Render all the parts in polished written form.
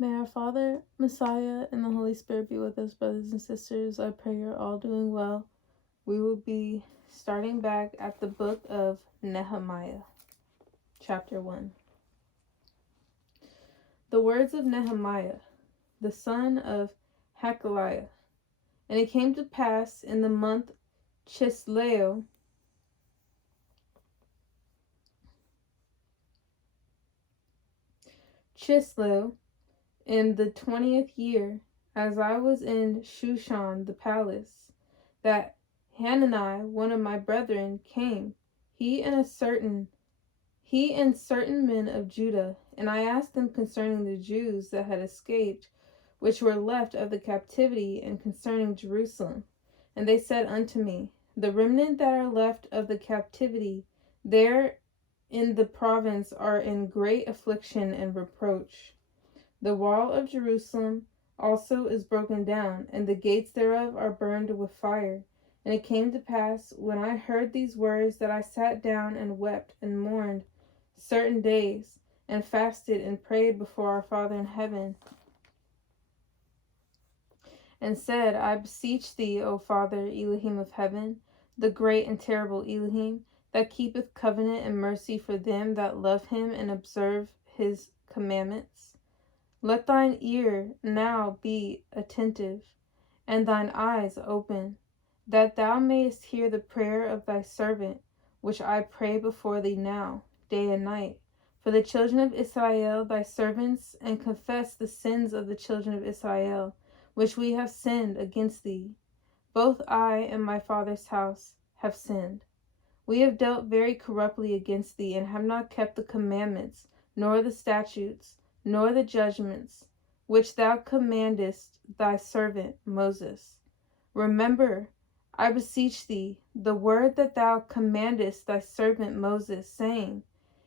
May our Father, Messiah, and the Holy Spirit be with us, brothers and sisters. I pray you're all doing well. We will be starting back at the book of Nehemiah, chapter 1. The words of Nehemiah, the son of Hakaliah. And it came to pass in the month Chisleu, in the 20th year, as I was in Shushan the palace, that Hanani, one of my brethren, came, he and certain men of Judah, and I asked them concerning the Jews that had escaped, which were left of the captivity, and concerning Jerusalem. And they said unto me, the remnant that are left of the captivity there in the province are in great affliction and reproach. The wall of Jerusalem also is broken down, and the gates thereof are burned with fire. And it came to pass, when I heard these words, that I sat down and wept and mourned certain days, and fasted and prayed before our Father in heaven, and said, I beseech thee, O Father, Elohim of heaven, the great and terrible Elohim, that keepeth covenant and mercy for them that love him and observe his commandments. Let thine ear now be attentive, and thine eyes open, that thou mayest hear the prayer of thy servant, which I pray before thee now, day and night, for the children of Israel thy servants, and confess the sins of the children of Israel, which we have sinned against thee. Both I and my father's house have sinned. We have dealt very corruptly against thee, and have not kept the commandments, nor the statutes, nor the judgments, which thou commandest thy servant Moses. Remember, I beseech thee, the word that thou commandest thy servant Moses, saying,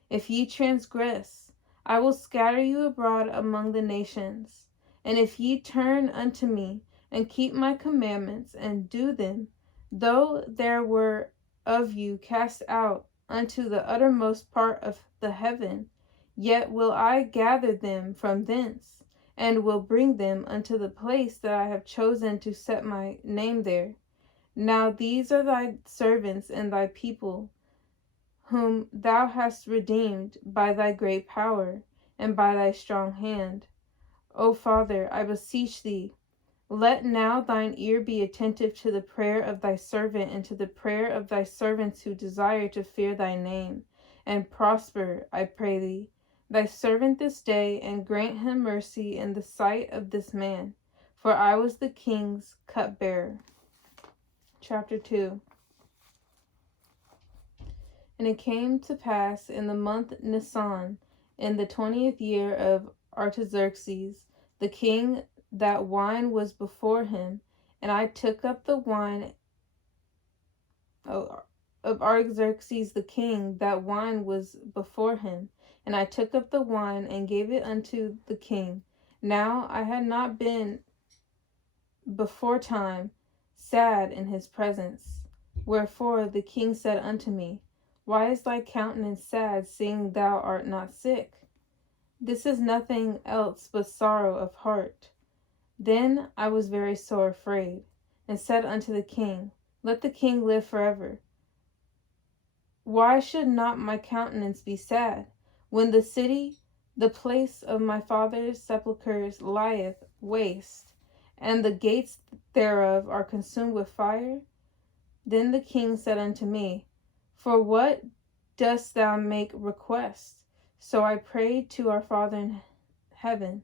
if ye transgress, I will scatter you abroad among the nations. And if ye turn unto me, and keep my commandments, and do them, though there were of you cast out unto the uttermost part of the heaven, yet will I gather them from thence, and will bring them unto the place that I have chosen to set my name there. Now these are thy servants and thy people, whom thou hast redeemed by thy great power, and by thy strong hand. O Father, I beseech thee, let now thine ear be attentive to the prayer of thy servant, and to the prayer of thy servants who desire to fear thy name, and prosper, I pray thee, thy servant this day, and grant him mercy in the sight of this man, for I was the king's cupbearer. Chapter 2. And it came to pass in the month Nisan, in the 20th year of Artaxerxes, the king, that wine was before him, and I took up the wine of Artaxerxes the king, that wine was before him, and I took up the wine and gave it unto the king. Now I had not been before time sad in his presence. Wherefore the king said unto me, why is thy countenance sad, seeing thou art not sick? This is nothing else but sorrow of heart. Then I was very sore afraid, and said unto the king, let the king live forever. Why should not my countenance be sad, when the city, the place of my father's sepulchres, lieth waste, and the gates thereof are consumed with fire? Then the king said unto me, for what dost thou make request? So I prayed to our Father in heaven.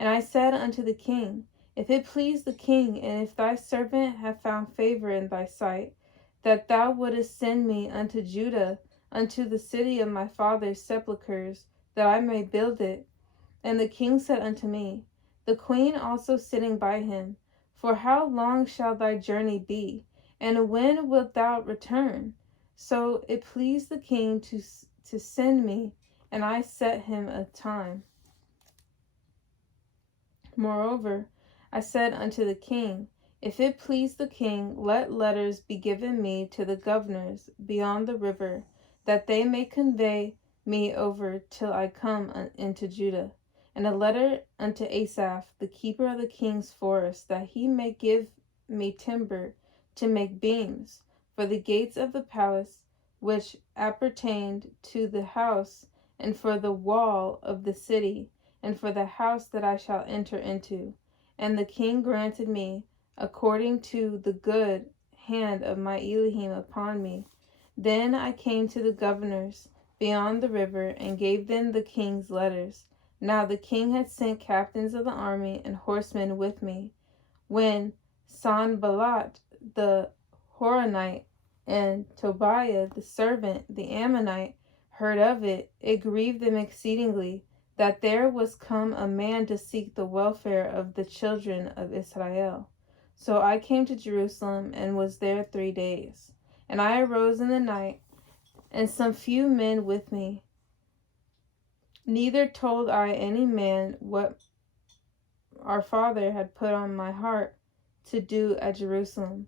And I said unto the king, if it please the king, and if thy servant have found favor in thy sight, that thou wouldest send me unto Judah, unto the city of my father's sepulchres, that I may build it. And the king said unto me, the queen also sitting by him, for how long shall thy journey be, and when wilt thou return? So it pleased the king to send me, and I set him a time. Moreover, I said unto the king, if it please the king, let letters be given me to the governors beyond the river, that they may convey me over till I come into Judah. and a letter unto Asaph, the keeper of the king's forest, that he may give me timber to make beams for the gates of the palace which appertained to the house, and for the wall of the city, and for the house that I shall enter into. And the king granted me, according to the good hand of my Elohim upon me. Then I came to the governors beyond the river, and gave them the king's letters. Now the king had sent captains of the army and horsemen with me. When Sanballat the Horonite and Tobiah the servant, the Ammonite, heard of it, it grieved them exceedingly, that there was come a man to seek the welfare of the children of Israel. So I came to Jerusalem, and was there 3 days. And I arose in the night, and some few men with me. Neither told I any man what our father had put on my heart to do at Jerusalem.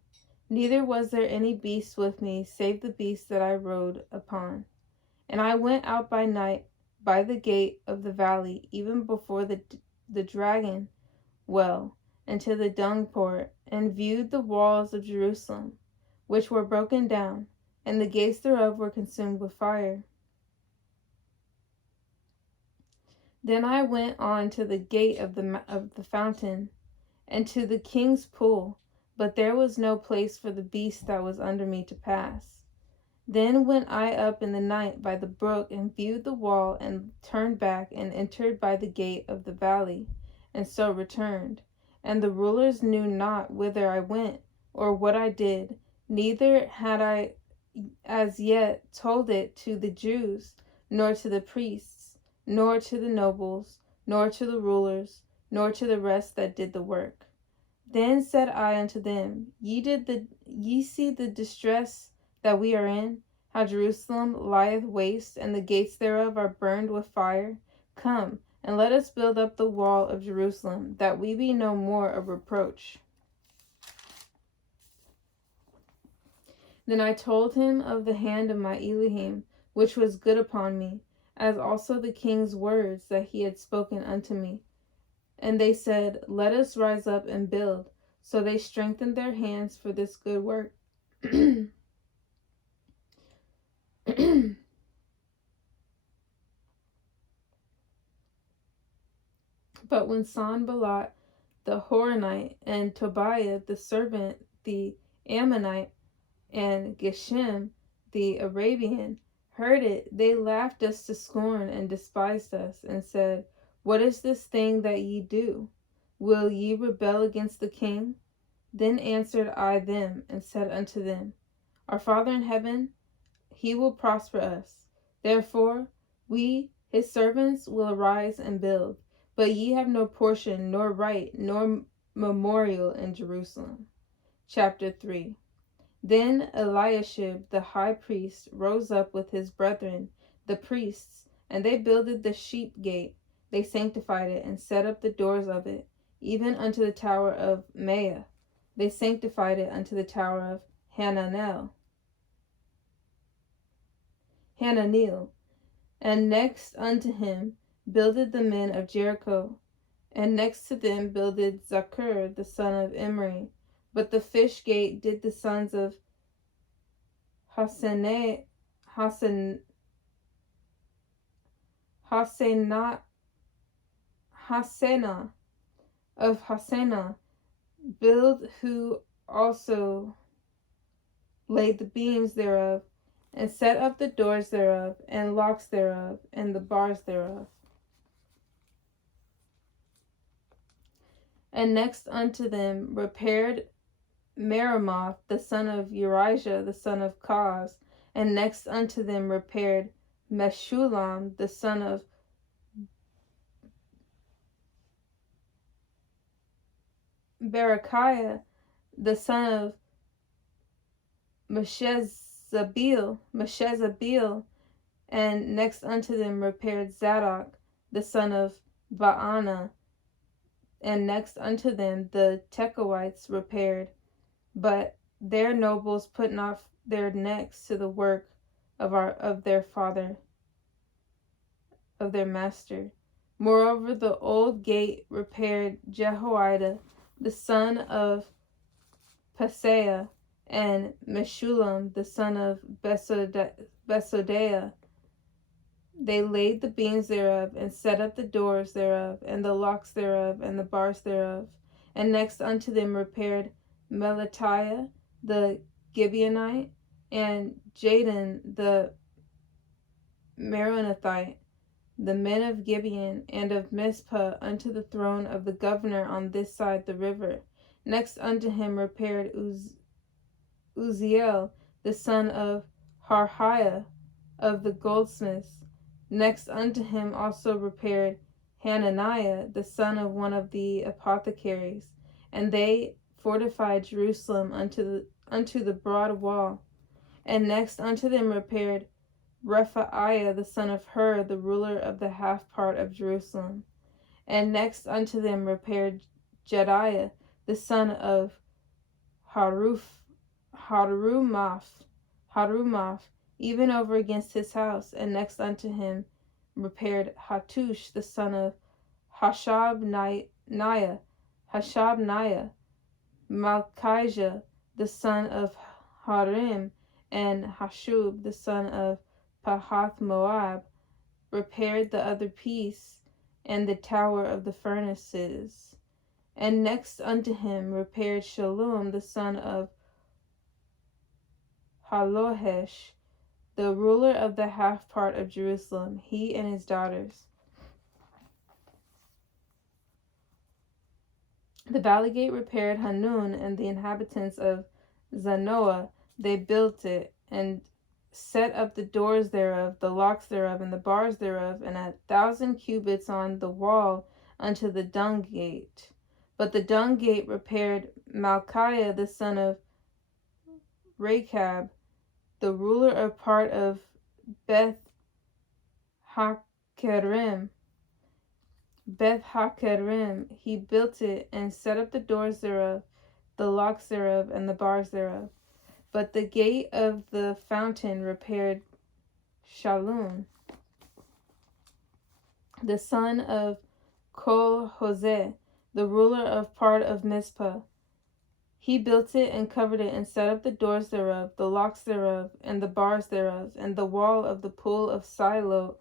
Neither was there any beast with me, save the beast that I rode upon. And I went out by night by the gate of the valley, even before the dragon well, and to the dung port, and viewed the walls of Jerusalem, which were broken down, and the gates thereof were consumed with fire. Then I went on to the gate of the fountain, and to the king's pool, but there was no place for the beast that was under me to pass. Then went I up in the night by the brook, and viewed the wall, and turned back, and entered by the gate of the valley, and so returned. And the rulers knew not whither I went, or what I did, neither had I as yet told it to the Jews, nor to the priests, nor to the nobles, nor to the rulers, nor to the rest that did the work. Then said I unto them, Ye see the distress that we are in, how Jerusalem lieth waste, and the gates thereof are burned with fire. Come, and let us build up the wall of Jerusalem, that we be no more a reproach. Then I told him of the hand of my Elohim, which was good upon me, as also the king's words that he had spoken unto me. And they said, Let us rise up and build. So they strengthened their hands for this good work. But when Sanballat the Horonite, and Tobiah the servant, the Ammonite, and Geshem the Arabian, heard it, they laughed us to scorn, and despised us, and said, What is this thing that ye do? Will ye rebel against the king? Then answered I them, and said unto them, Our Father in heaven, he will prosper us. Therefore we, his servants, will arise and build. But ye have no portion, nor right, nor memorial in Jerusalem. Chapter 3. Then Eliashib the high priest rose up with his brethren, the priests, and they builded the sheep gate. They sanctified it, and set up the doors of it, even unto the tower of Maya. They sanctified it unto the tower of Hananel. And next unto him builded the men of Jericho, and next to them builded Zakur the son of Imri. But the fish gate did the sons of Hasena of Hasena build, who also laid the beams thereof, and set up the doors thereof, and locks thereof, and the bars thereof. And next unto them repaired Meremoth the son of Urijah the son of Koz, and next unto them repaired Meshullam the son of Berechiah the son of Meshezabeel, and next unto them repaired Zadok the son of Baana, and next unto them the Tekoites repaired. But their nobles put not their necks to the work of their father, of their master. Moreover, the old gate repaired Jehoiada, the son of Paseah, and Meshullam, the son of Besodeiah. They laid the beams thereof, and set up the doors thereof, and the locks thereof, and the bars thereof. And next unto them repaired Melatiah the Gibeonite, and Jadon the Meronothite, the men of Gibeon and of Mizpah, unto the throne of the governor on this side the river. Next unto him repaired Uzziel, the son of Harhiah of the goldsmiths. Next unto him also repaired Hananiah, the son of one of the apothecaries. And they fortified Jerusalem unto the broad wall. And next unto them repaired Rephaiah, the son of Hur, the ruler of the half part of Jerusalem. And next unto them repaired Jediah, the son of Harumaph, even over against his house. And next unto him repaired Hattush, the son of Hashabniah, Malchijah, the son of Harim, and Hashub, the son of Pahath Moab, repaired the other piece and the tower of the furnaces. And next unto him repaired Shallum, the son of Halohesh, the ruler of the half part of Jerusalem, he and his daughters. The valley gate repaired Hanun and the inhabitants of Zanoah. They built it, and set up the doors thereof, the locks thereof, and the bars thereof, and 1,000 cubits on the wall unto the dung gate. But the dung gate repaired Malchiah, the son of Rechab, the ruler of part of Beth Hakerem. He built it, and set up the doors thereof, the locks thereof, and the bars thereof. But the gate of the fountain repaired Shallum, the son of Kol-Hoseh, the ruler of part of Mizpah. He built it and covered it, and set up the doors thereof, the locks thereof, and the bars thereof, and the wall of the pool of Siloah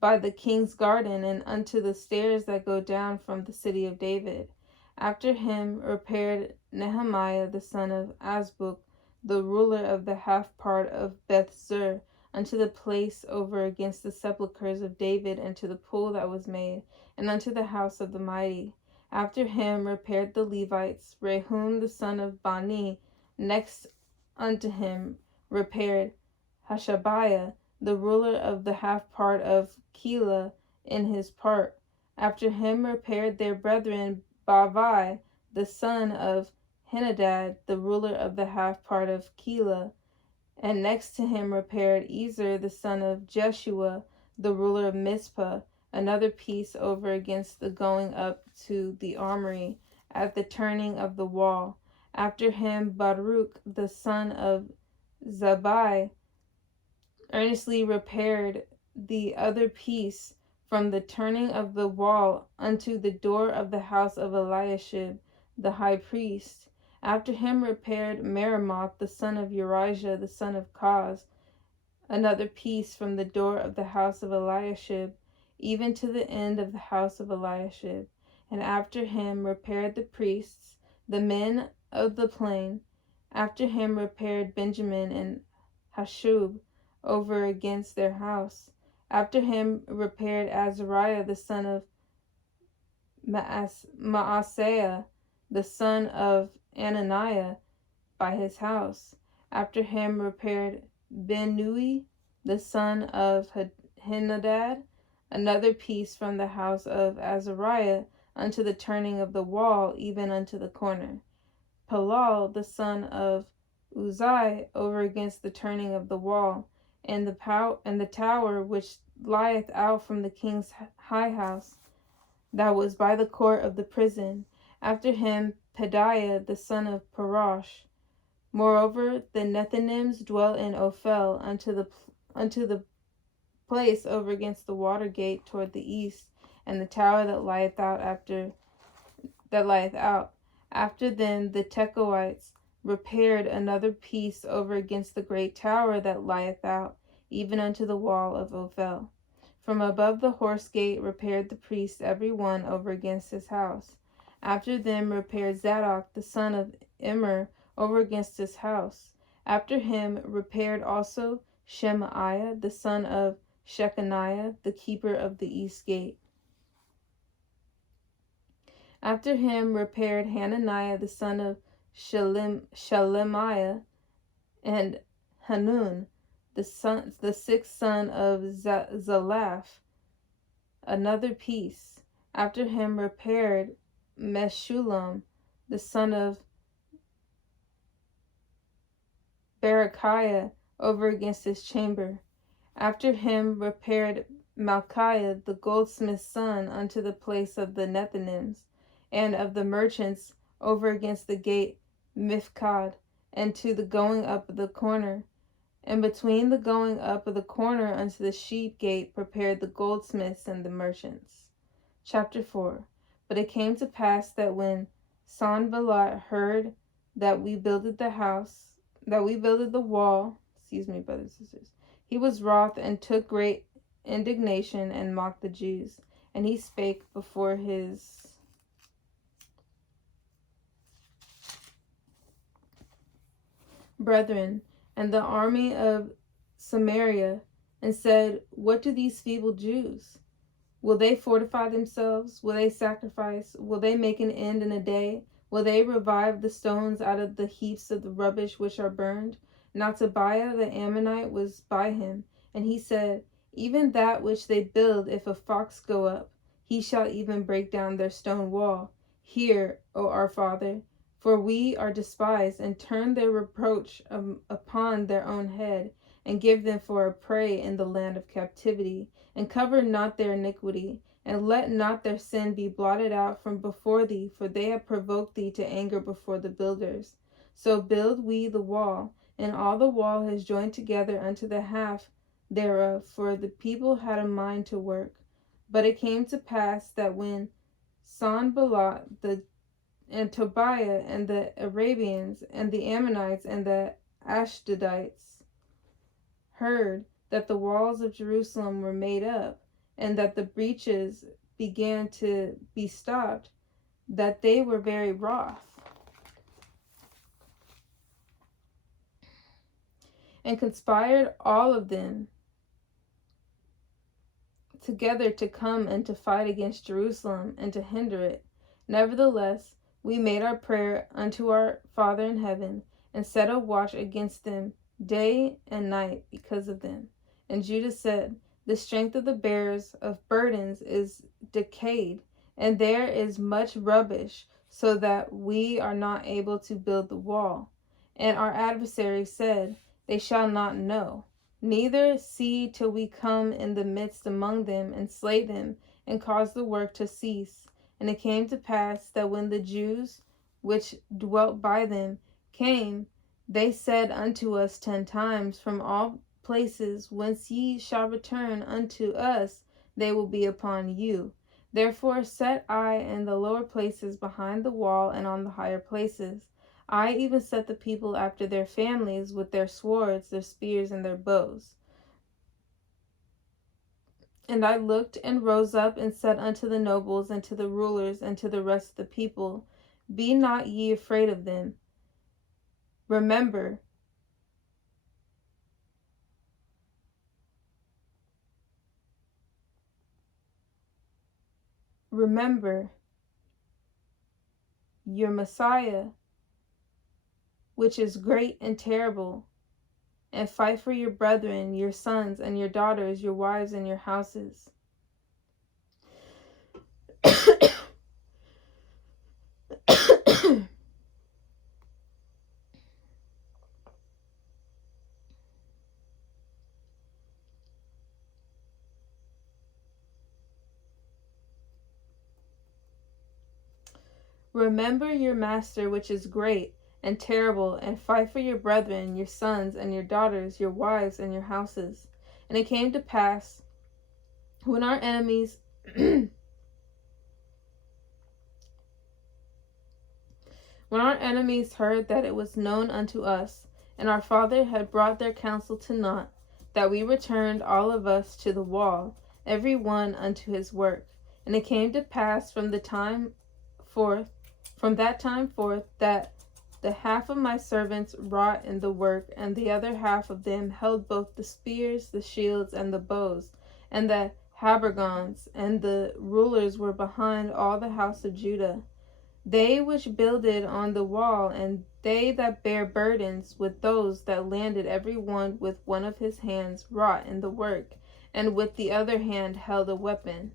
by the king's garden, and unto the stairs that go down from the city of David. After him repaired Nehemiah, the son of Azbuk, the ruler of the half part of Beth-zur, unto the place over against the sepulchres of David, and to the pool that was made, and unto the house of the mighty. After him repaired the Levites, Rehum the son of Bani. Next unto him repaired Hashabiah, the ruler of the half part of Keilah in his part. After him repaired their brethren Bavai, the son of Henadad, the ruler of the half part of Keilah. And next to him repaired Ezer, the son of Jeshua, the ruler of Mizpah, another piece over against the going up to the armory at the turning of the wall. After him Baruch, the son of Zabai, earnestly repaired the other piece from the turning of the wall unto the door of the house of Eliashib the high priest. After him repaired Meremoth, the son of Urijah, the son of Koz, another piece from the door of the house of Eliashib, even to the end of the house of Eliashib. And after him repaired the priests, the men of the plain. After him repaired Benjamin and Hashub over against their house. After him repaired Azariah, the son of Maaseiah, the son of Ananiah, by his house. After him repaired Binnui, the son of Henadad, another piece from the house of Azariah unto the turning of the wall, even unto the corner. Palal, the son of Uzai, over against the turning of the wall, and the tower which lieth out from the king's high house, that was by the court of the prison. After him Pedaiah, the son of Parosh. Moreover, the Nethinims dwelt in Ophel unto the place over against the water gate toward the east, and the tower that lieth out. After them the Tekoites repaired another piece over against the great tower that lieth out, even unto the wall of Ophel. From above the horse gate repaired the priests every one over against his house. After them repaired Zadok the son of Immer over against his house. After him repaired also Shemaiah the son of Shechaniah, the keeper of the east gate. After him repaired Hananiah the son of Shelemiah, and Hanun the sixth son of Zalaph, another piece. After him repaired Meshullam the son of Berechiah over against his chamber. After him repaired Malchiah the goldsmith's son unto the place of the Nethinims, and of the merchants over against the gate Mifkad, and to the going up of the corner. And between the going up of the corner unto the sheep gate prepared the goldsmiths and the merchants. Chapter 4. But it came to pass that when Sanballat heard that we builded the wall, brothers and sisters, he was wroth and took great indignation and mocked the Jews. And he spake before his brethren and the army of Samaria, and said, What do these feeble Jews? Will they fortify themselves? Will they sacrifice? Will they make an end in a day? Will they revive the stones out of the heaps of the rubbish which are burned? Now Tobiah the Ammonite was by him, and he said, Even that which they build, if a fox go up, he shall even break down their stone wall. Hear, O our father, for we are despised, and turn their reproach upon their own head, and give them for a prey in the land of captivity, and cover not their iniquity, and let not their sin be blotted out from before thee, for they have provoked thee to anger before the builders. So build we the wall, and all the wall is joined together unto the half thereof, for the people had a mind to work. But it came to pass that when Sanballat and Tobiah and the Arabians and the Ammonites and the Ashdodites heard that the walls of Jerusalem were made up, and that the breaches began to be stopped, that they were very wroth, and conspired all of them together to come and to fight against Jerusalem and to hinder it. Nevertheless, we made our prayer unto our Father in heaven, and set a watch against them day and night because of them. And Judah said, The strength of the bearers of burdens is decayed, and there is much rubbish, so that we are not able to build the wall. And our adversaries said, They shall not know, neither see till we come in the midst among them, and slay them, and cause the work to cease. And it came to pass that when the Jews which dwelt by them came, they said unto us 10 times, From all places whence ye shall return unto us, they will be upon you. Therefore set I in the lower places behind the wall, and on the higher places. I even set the people after their families, with their swords, their spears, and their bows. And I looked and rose up and said unto the nobles and to the rulers and to the rest of the people, Be not ye afraid of them. Remember your Messiah, which is great and terrible, and fight for your brethren, your sons and your daughters, your wives and your houses. Remember your master, which is great and terrible, and fight for your brethren, your sons and your daughters, your wives and your houses. And it came to pass, when our enemies when our enemies heard that it was known unto us, and our father had brought their counsel to naught, that we returned all of us to the wall, every one unto his work. And it came to pass from that time forth, that the half of my servants wrought in the work, and the other half of them held both the spears, the shields, and the bows, and the habergeons, and the rulers were behind all the house of Judah. They which builded on the wall, and they that bare burdens, with those that landed, every one with one of his hands wrought in the work, and with the other hand held a weapon.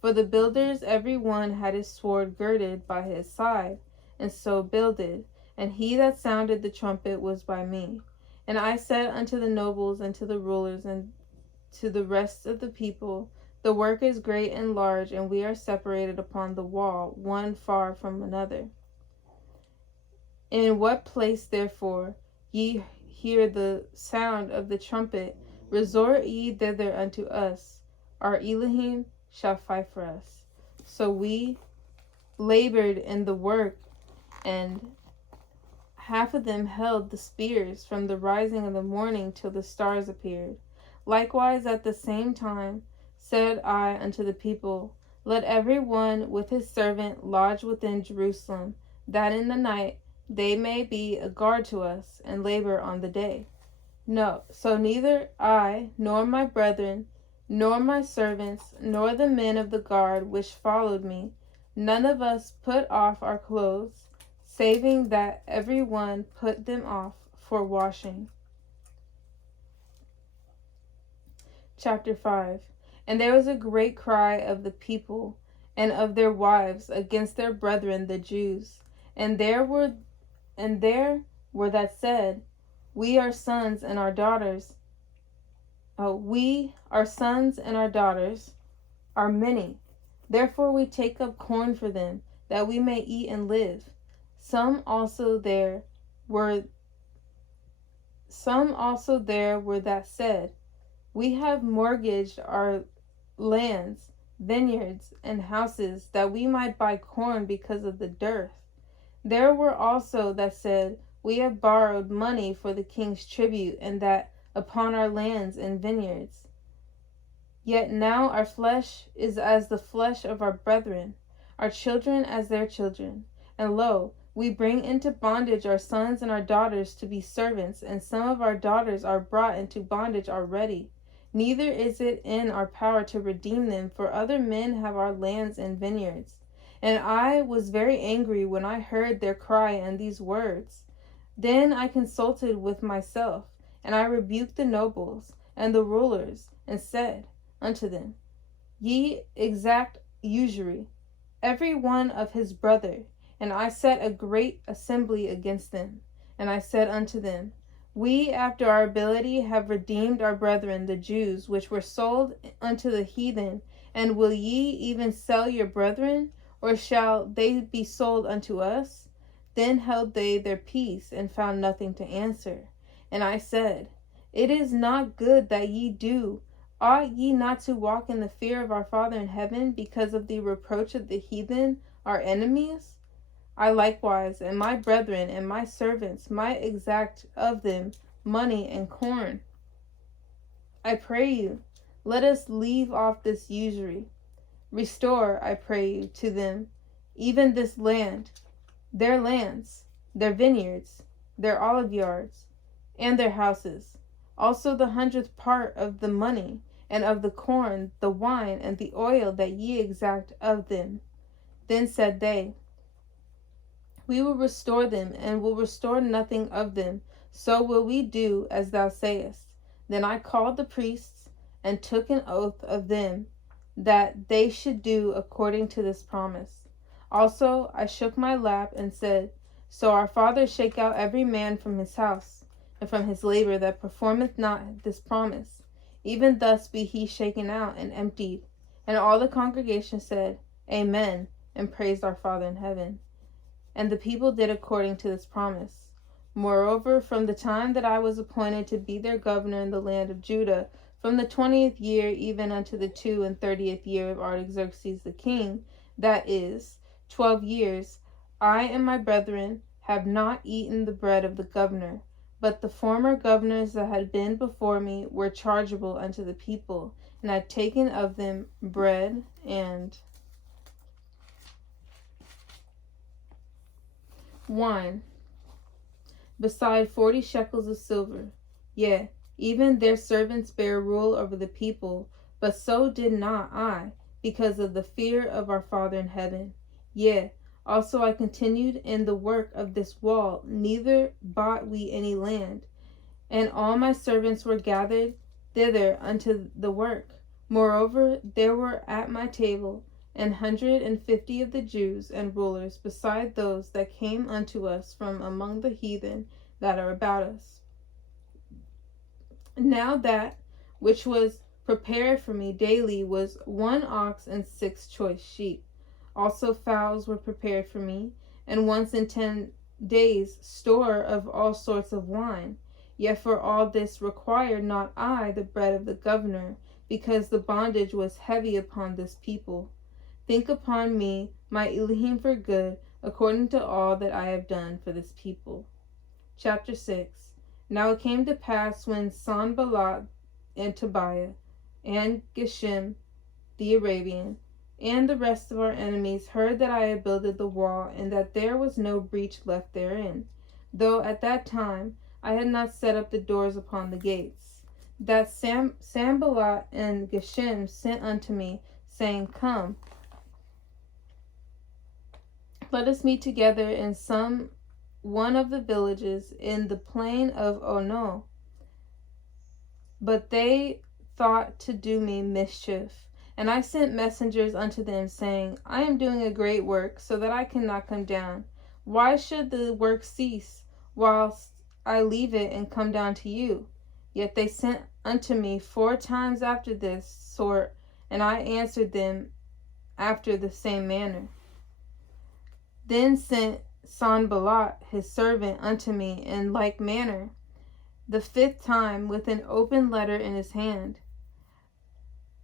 For the builders every one had his sword girded by his side, and so builded. And he that sounded the trumpet was by me. And I said unto the nobles, and to the rulers, and to the rest of the people, the work is great and large, and we are separated upon the wall, one far from another. In what place, therefore, ye hear the sound of the trumpet, resort ye thither unto us. Our Elohim shall fight for us. So we labored in the work, and half of them held the spears from the rising of the morning till the stars appeared. Likewise at the same time said I unto the people, let every one with his servant lodge within Jerusalem, that in the night they may be a guard to us, and labor on the day. No, so neither I, nor my brethren, nor my servants, nor the men of the guard which followed me, none of us put off our clothes, saving that every one put them off for washing. Chapter 5. And there was a great cry of the people and of their wives against their brethren the Jews. And there were that said, We our sons and our daughters are many. Therefore we take up corn for them, that we may eat and live. Some also there were that said, We have mortgaged our lands, vineyards, and houses, that we might buy corn because of the dearth. There were also that said, We have borrowed money for the king's tribute, and that upon our lands and vineyards. Yet now our flesh is as the flesh of our brethren, our children as their children. And lo, we bring into bondage our sons and our daughters to be servants, and some of our daughters are brought into bondage already. Neither is it in our power to redeem them, for other men have our lands and vineyards. And I was very angry when I heard their cry and these words. Then I consulted with myself, and I rebuked the nobles and the rulers, and said unto them, Ye exact usury, every one of his brother. And I set a great assembly against them. And I said unto them, We after our ability have redeemed our brethren the Jews, which were sold unto the heathen. And will ye even sell your brethren, or shall they be sold unto us? Then held they their peace, and found nothing to answer. And I said, It is not good that ye do. Ought ye not to walk in the fear of our Father in heaven, because of the reproach of the heathen, our enemies? I likewise, and my brethren and my servants, might exact of them money and corn. I pray you, let us leave off this usury. Restore, I pray you, to them even this land, their lands, their vineyards, their olive yards, and their houses, also the 100th part of the money, and of the corn, the wine, and the oil that ye exact of them. Then said they, We will restore them, and will restore nothing of them. So will we do as thou sayest. Then I called the priests, and took an oath of them, that they should do according to this promise. Also I shook my lap, and said, So our fathers shake out every man from his house, and from his labor, that performeth not this promise. Even thus be he shaken out and emptied. And all the congregation said, Amen, and praised our Father in heaven. And the people did according to this promise. Moreover, from the time that I was appointed to be their governor in the land of Judah, From the 20th year even unto the 32nd year of Artaxerxes the king, that is, 12 years, I and my brethren have not eaten the bread of the governor, but the former governors that had been before me were chargeable unto the people, and had taken of them bread and wine, beside 40 shekels of silver. Yea, even their servants bare rule over the people, but so did not I, because of the fear of our Father in heaven. Yea, also I continued in the work of this wall, neither bought we any land, and all my servants were gathered thither unto the work. Moreover, there were at my table 150 of the Jews and rulers, beside those that came unto us from among the heathen that are about us. Now that which was prepared for me daily was 1 ox and 6 choice sheep. Also fowls were prepared for me, and once in 10 days store of all sorts of wine. Yet for all this required not I the bread of the governor, because the bondage was heavy upon this people. Think upon me, my Elohim, for good, according to all that I have done for this people. Chapter 6. Now it came to pass when Sanballat and Tobiah and Geshem the Arabian and the rest of our enemies heard that I had builded the wall, and that there was no breach left therein, though at that time I had not set up the doors upon the gates, that Sanballat and Geshem sent unto me, saying, Come, let us meet together in some one of the villages in the plain of Ono. But they thought to do me mischief. And I sent messengers unto them, saying, I am doing a great work, so that I cannot come down. Why should the work cease, whilst I leave it and come down to you? Yet they sent unto me 4 times after this sort, and I answered them after the same manner. Then sent Sanballat his servant unto me in like manner, the 5th time, with an open letter in his hand.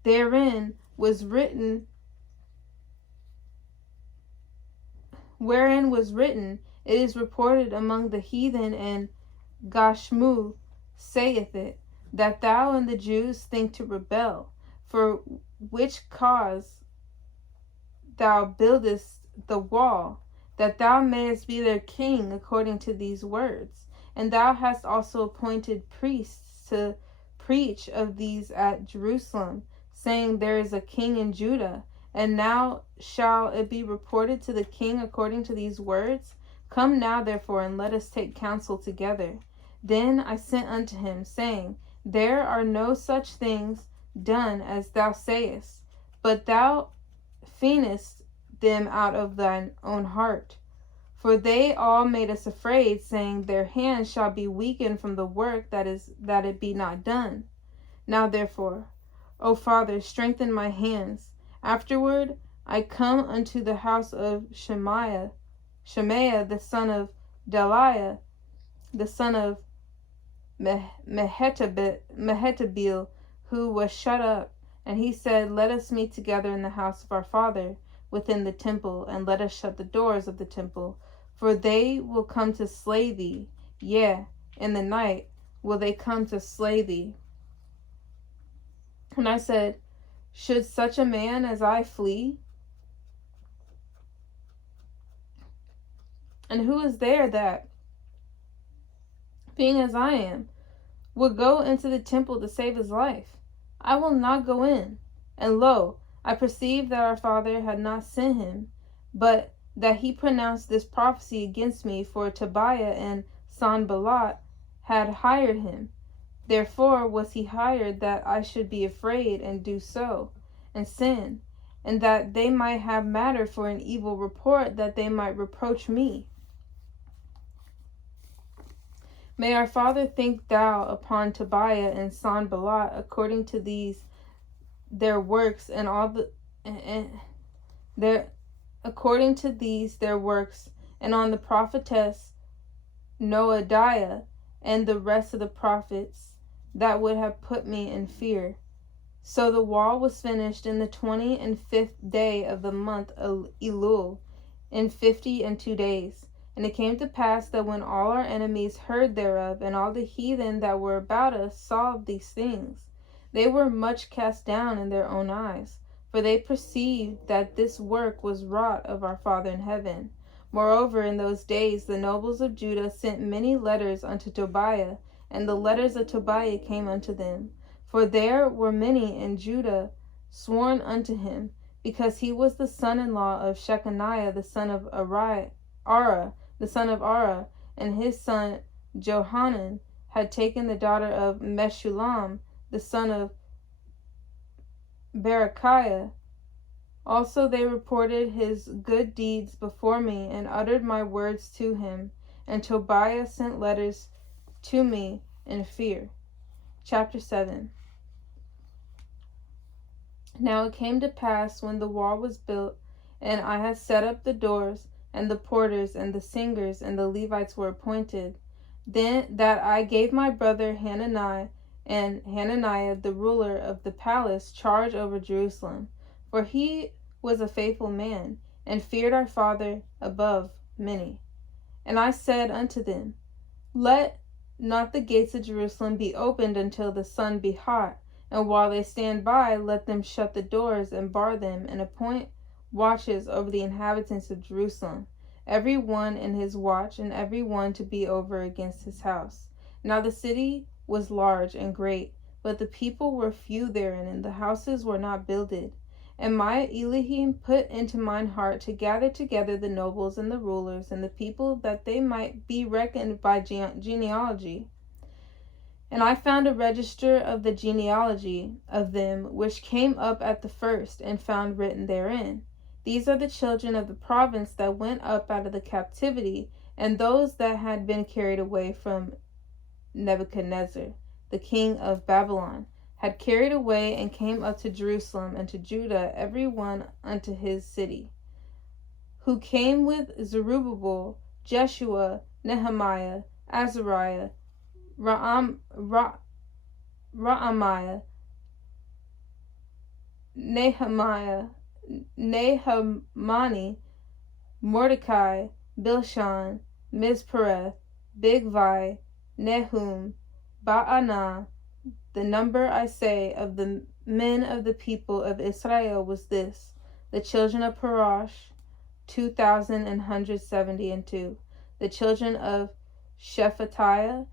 Wherein was written, It is reported among the heathen, and Gashmu saith it, that thou and the Jews think to rebel, for which cause thou buildest the wall, that thou mayest be their king according to these words. And thou hast also appointed priests to preach of these at Jerusalem, saying, There is a king in Judah. And now shall it be reported to the king according to these words? Come now, therefore, and let us take counsel together. Then I sent unto him, saying, There are no such things done as thou sayest, but thou feignest them out of thine own heart. For they all made us afraid, saying, Their hands shall be weakened from the work that it be not done. Now therefore, O Father, strengthen my hands. Afterward I come unto the house of Shemaiah the son of Delaiah, the son of Mehetabeel, who was shut up. And he said, Let us meet together in the house of our father, within the temple, and let us shut the doors of the temple, for they will come to slay thee. Yea, in the night will they come to slay thee. And I said, Should such a man as I flee? And who is there that, being as I am, would go into the temple to save his life? I will not go in. And lo, I perceived that our father had not sent him, but that he pronounced this prophecy against me, for Tobiah and Sanballat had hired him. Therefore was he hired, that I should be afraid and do so, and sin, and that they might have matter for an evil report, that they might reproach me. May our father think thou upon Tobiah and Sanballat according to these their works, and all according to these their works, and on the prophetess Noadiah and the rest of the prophets that would have put me in fear. So the wall was finished in the 25th day of the month Elul, in 52 days. And it came to pass that when all our enemies heard thereof, and all the heathen that were about us saw these things, they were much cast down in their own eyes, for they perceived that this work was wrought of our Father in heaven. Moreover, in those days the nobles of Judah sent many letters unto Tobiah, and the letters of Tobiah came unto them. For there were many in Judah sworn unto him, because he was the son-in-law of Shechaniah the son of Ara, the son of Ara, and his son Johanan had taken the daughter of Meshullam, the son of Berechiah. Also they reported his good deeds before me, and uttered my words to him. And Tobiah sent letters to me in fear. Chapter 7. Now it came to pass, when the wall was built, and I had set up the doors, and the porters, and the singers, and the Levites were appointed, then that I gave my brother Hananiah and Hananiah the ruler of the palace charge over Jerusalem. For he was a faithful man, and feared our Father above many. And I said unto them, Let not the gates of Jerusalem be opened until the sun be hot. And while they stand by, let them shut the doors and bar them, and appoint watches over the inhabitants of Jerusalem, every one in his watch, and every one to be over against his house. Now the city was large and great, but the people were few therein, and the houses were not builded. And my Elohim put into mine heart to gather together the nobles and the rulers and the people, that they might be reckoned by genealogy. And I found a register of the genealogy of them which came up at the first, and found written therein, These are the children of the province that went up out of the captivity, and those that had been carried away from Nebuchadnezzar, the king of Babylon, had carried away, and came up to Jerusalem and to Judah, every one unto his city, who came with Zerubbabel, Jeshua, Nehemiah, Azariah, Raamiah, Nehemani, Mordecai, Bilshan, Mizpereth, Bigvai, Nehum, Baanah. The number, I say, of the men of the people of Israel was this: the children of Parash, 2,172; the children of Shephatiah,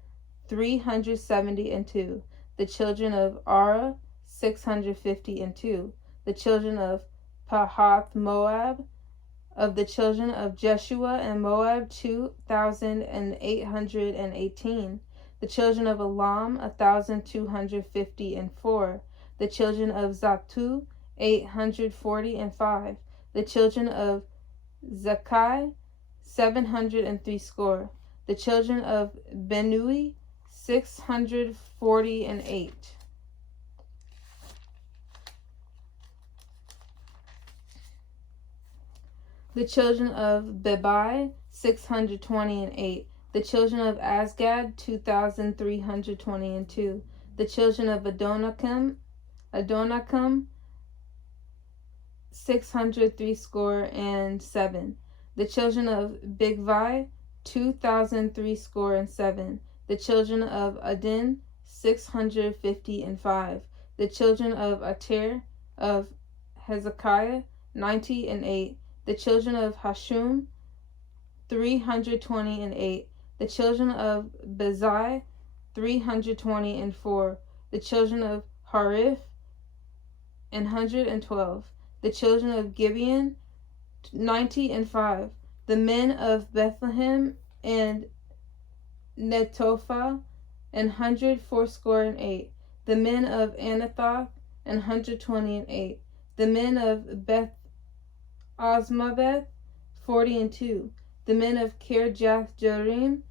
372; the children of Ara, 652; the children of Pahath Moab, of the children of Jeshua and Moab, 2,818; the children of Elam, 1,254; the children of Zatu, 845; the children of Zakai, 760; the children of Benui, 648; the children of Bebai, 628; the children of Asgad, 2,322; the children of Adonikam, 637; the children of Bigvai, 2,307; the children of Adin, 655; the children of Ater, of Hezekiah, 98; the children of Hashum, 328; the children of Bezai, 324; the children of Hariph, 112; the children of Gibeon, 95; the men of Bethlehem and Netophah, 148; the men of Anathoth, 128; the men of Beth Asmaveth, 42; the men of Kirjath Jearim,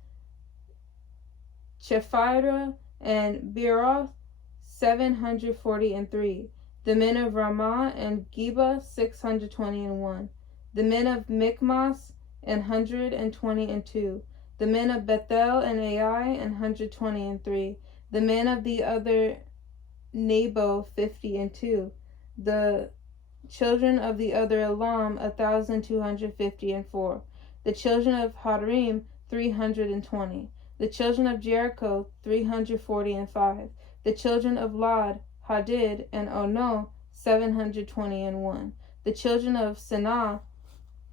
Chephirah, and Beeroth, 743; the men of Ramah and Geba, 621; the men of Michmas, 122; the men of Bethel and Ai, 123; The men of the other Nebo 50 and 2. The children of the other Elam 1,250 and 4. The children of Harim 320. The children of Jericho 340 and 5. The children of Lod, Hadid, and Ono 720 and 1. The children of Sinah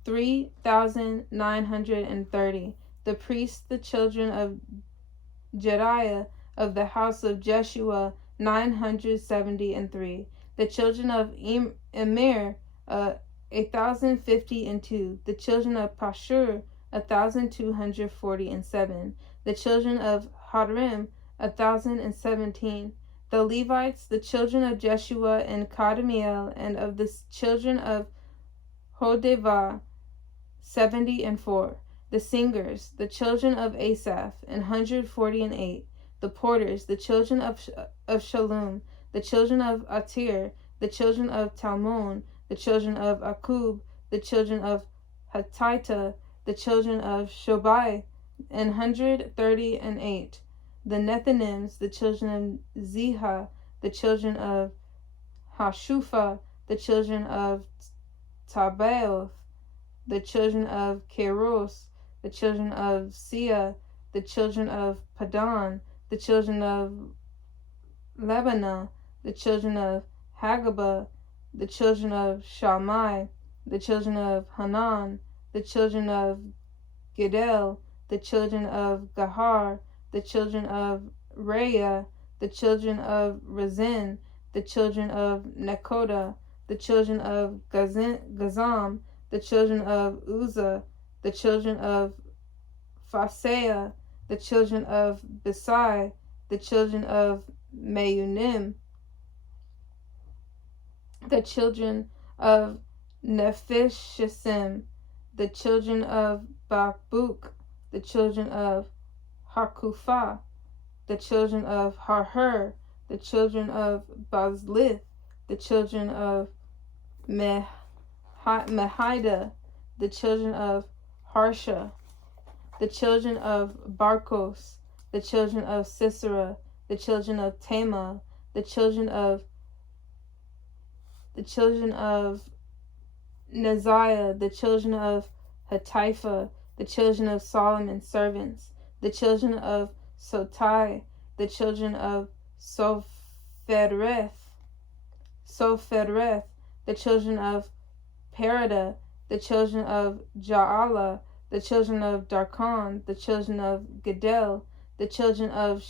3,930. The priests, the children of Jediah of the house of Jeshua 970 and 3. The children of Immer 1,050 and 2. The children of Pashur 1,240 and 7. The children of Harim 1,017. The Levites, the children of Jeshua and Kadmiel, and of the children of Hodevah 70 and 4. The singers, the children of Asaph 140 and 8. The porters, the children of Shalom, the children of Atir, the children of Talmon, the children of Akub, the children of Hatita, the children of Shobai 130 and 8. The Nethinims, the children of Ziha, the children of Hashufa, the children of Tabaoth, the children of Keros, the children of Sia, the children of Padan, the children of Lebanah, the children of Hagabah, the children of Shalmai, the children of Hanan, the children of Gidel, the children of Gahar, the children of Reah, the children of Rezin, the children of Nekoda, the children of Gazam, the children of Uzzah, the children of Phaseah, the children of Besai, the children of Meunim, the children of Nephishim, the children of Bakbuk, the children of Hakufah, the children of Harher, the children of Bazlith, the children of Mehida, the children of Harsha, the children of Barkos, the children of Sisera, the children of Tema, the children of Neziah, the children of Hatipha, the children of Solomon's servants, the children of Sotai, the children of Sophereth, the children of Perida, the children of Jaala, the children of Darkon, the children of Gedel, the children of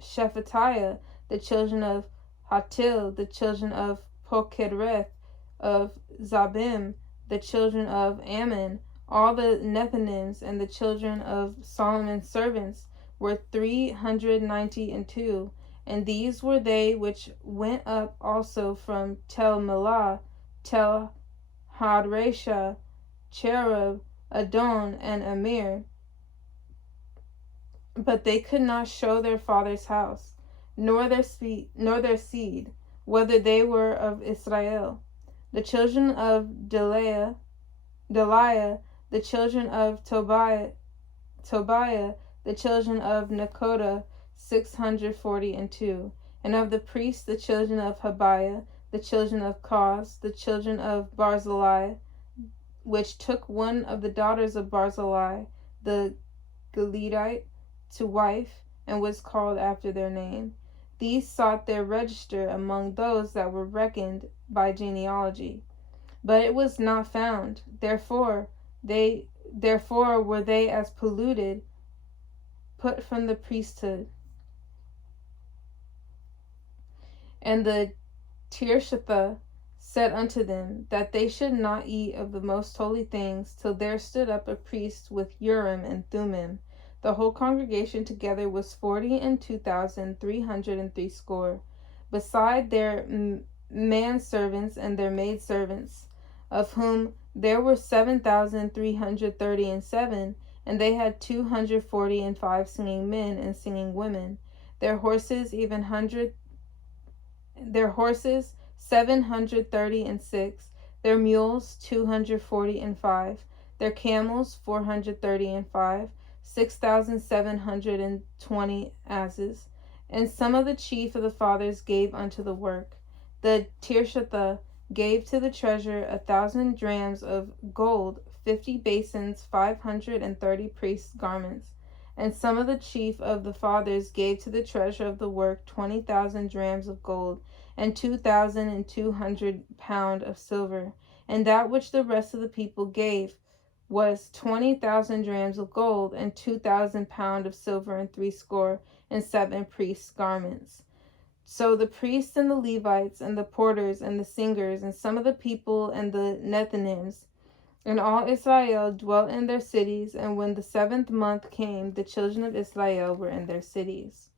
Shephatiah, the children of Hatil, the children of Pokereth, of Zabim, the children of Ammon. All the Nethinims and the children of Solomon's servants were 390 and 2. And these were they which went up also from Tel Melah, Tel Hadresha, Cherub, Adon, and Amir. But they could not show their father's house, nor their seed, whether they were of Israel. The children of Deliah, the children of Tobiah, the children of Nekoda, 640 and 2. And of the priests, the children of Habiah, the children of Koz, the children of Barzillai, which took one of the daughters of Barzillai, the Gileadite, to wife, and was called after their name. These sought their register among those that were reckoned by genealogy, but it was not found. Therefore were they as polluted, put from the priesthood. And the Tirshatha said unto them that they should not eat of the most holy things till there stood up a priest with Urim and Thummim. The whole congregation together was 42,303, beside their manservants and their maidservants, of whom there were 7,337, and they had 245 singing men and singing women. Their horses 736, their mules 245, their camels 435, 6,720 asses, And some of the chief of the fathers gave unto the work. The Tirshatha gave to the treasure 1,000 drams of gold, 50 basins, 530 priests' garments. And some of the chief of the fathers gave to the treasure of the work 20,000 drams of gold, and 2,200 pound of silver. And that which the rest of the people gave was 20,000 drams of gold, and 2,000 pound of silver, and 67 priests' garments. So the priests and the Levites and the porters and the singers and some of the people and the Nethinims and all Israel dwelt in their cities. And when the 7th month came, the children of Israel were in their cities.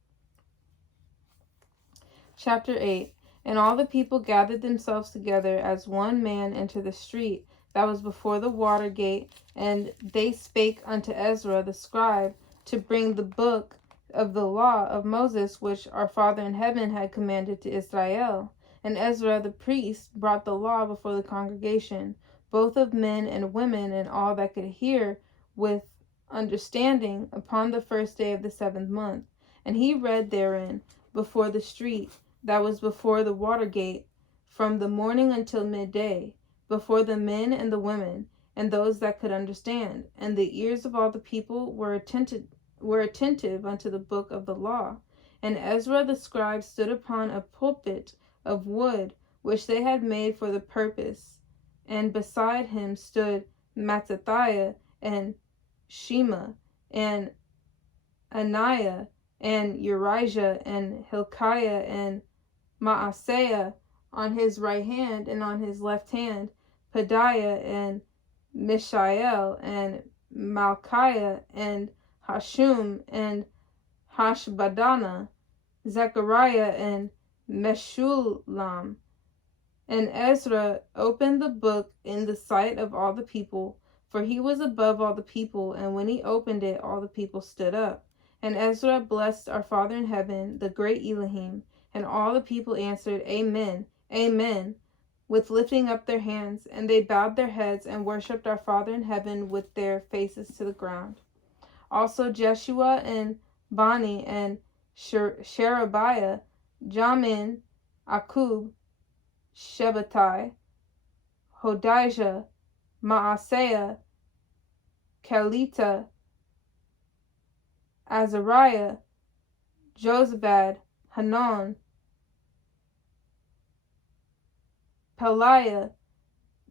Chapter 8. And all the people gathered themselves together as one man into the street that was before the water gate, and they spake unto Ezra the scribe to bring the book of the law of Moses, which our Father in heaven had commanded to Israel. And Ezra the priest brought the law before the congregation, both of men and women, and all that could hear with understanding, upon the first day of the 7th month. And he read therein before the street that was before the water gate, from the morning until midday, before the men and the women, and those that could understand. And the ears of all the people were attentive unto the book of the law. And Ezra the scribe stood upon a pulpit of wood, which they had made for the purpose. And beside him stood Mattithiah, and Shema, and Ananiah, and Urijah, and Hilkiah, and Maaseiah on his right hand, and on his left hand Pedaiah, and Mishael, and Malchiah, and Hashum, and Hashbadana, Zechariah, and Meshullam. And Ezra opened the book in the sight of all the people, for he was above all the people, and when he opened it, all the people stood up. And Ezra blessed our Father in heaven, the great Elohim, and all the people answered, Amen, Amen, with lifting up their hands, and they bowed their heads and worshipped our Father in heaven with their faces to the ground. Also Jeshua and Bani and Sherebiah, Jamin, Akub, Shabbatai, Hodijah, Maaseiah, Kelita, Azariah, Jozabad, Hanan, Peliah,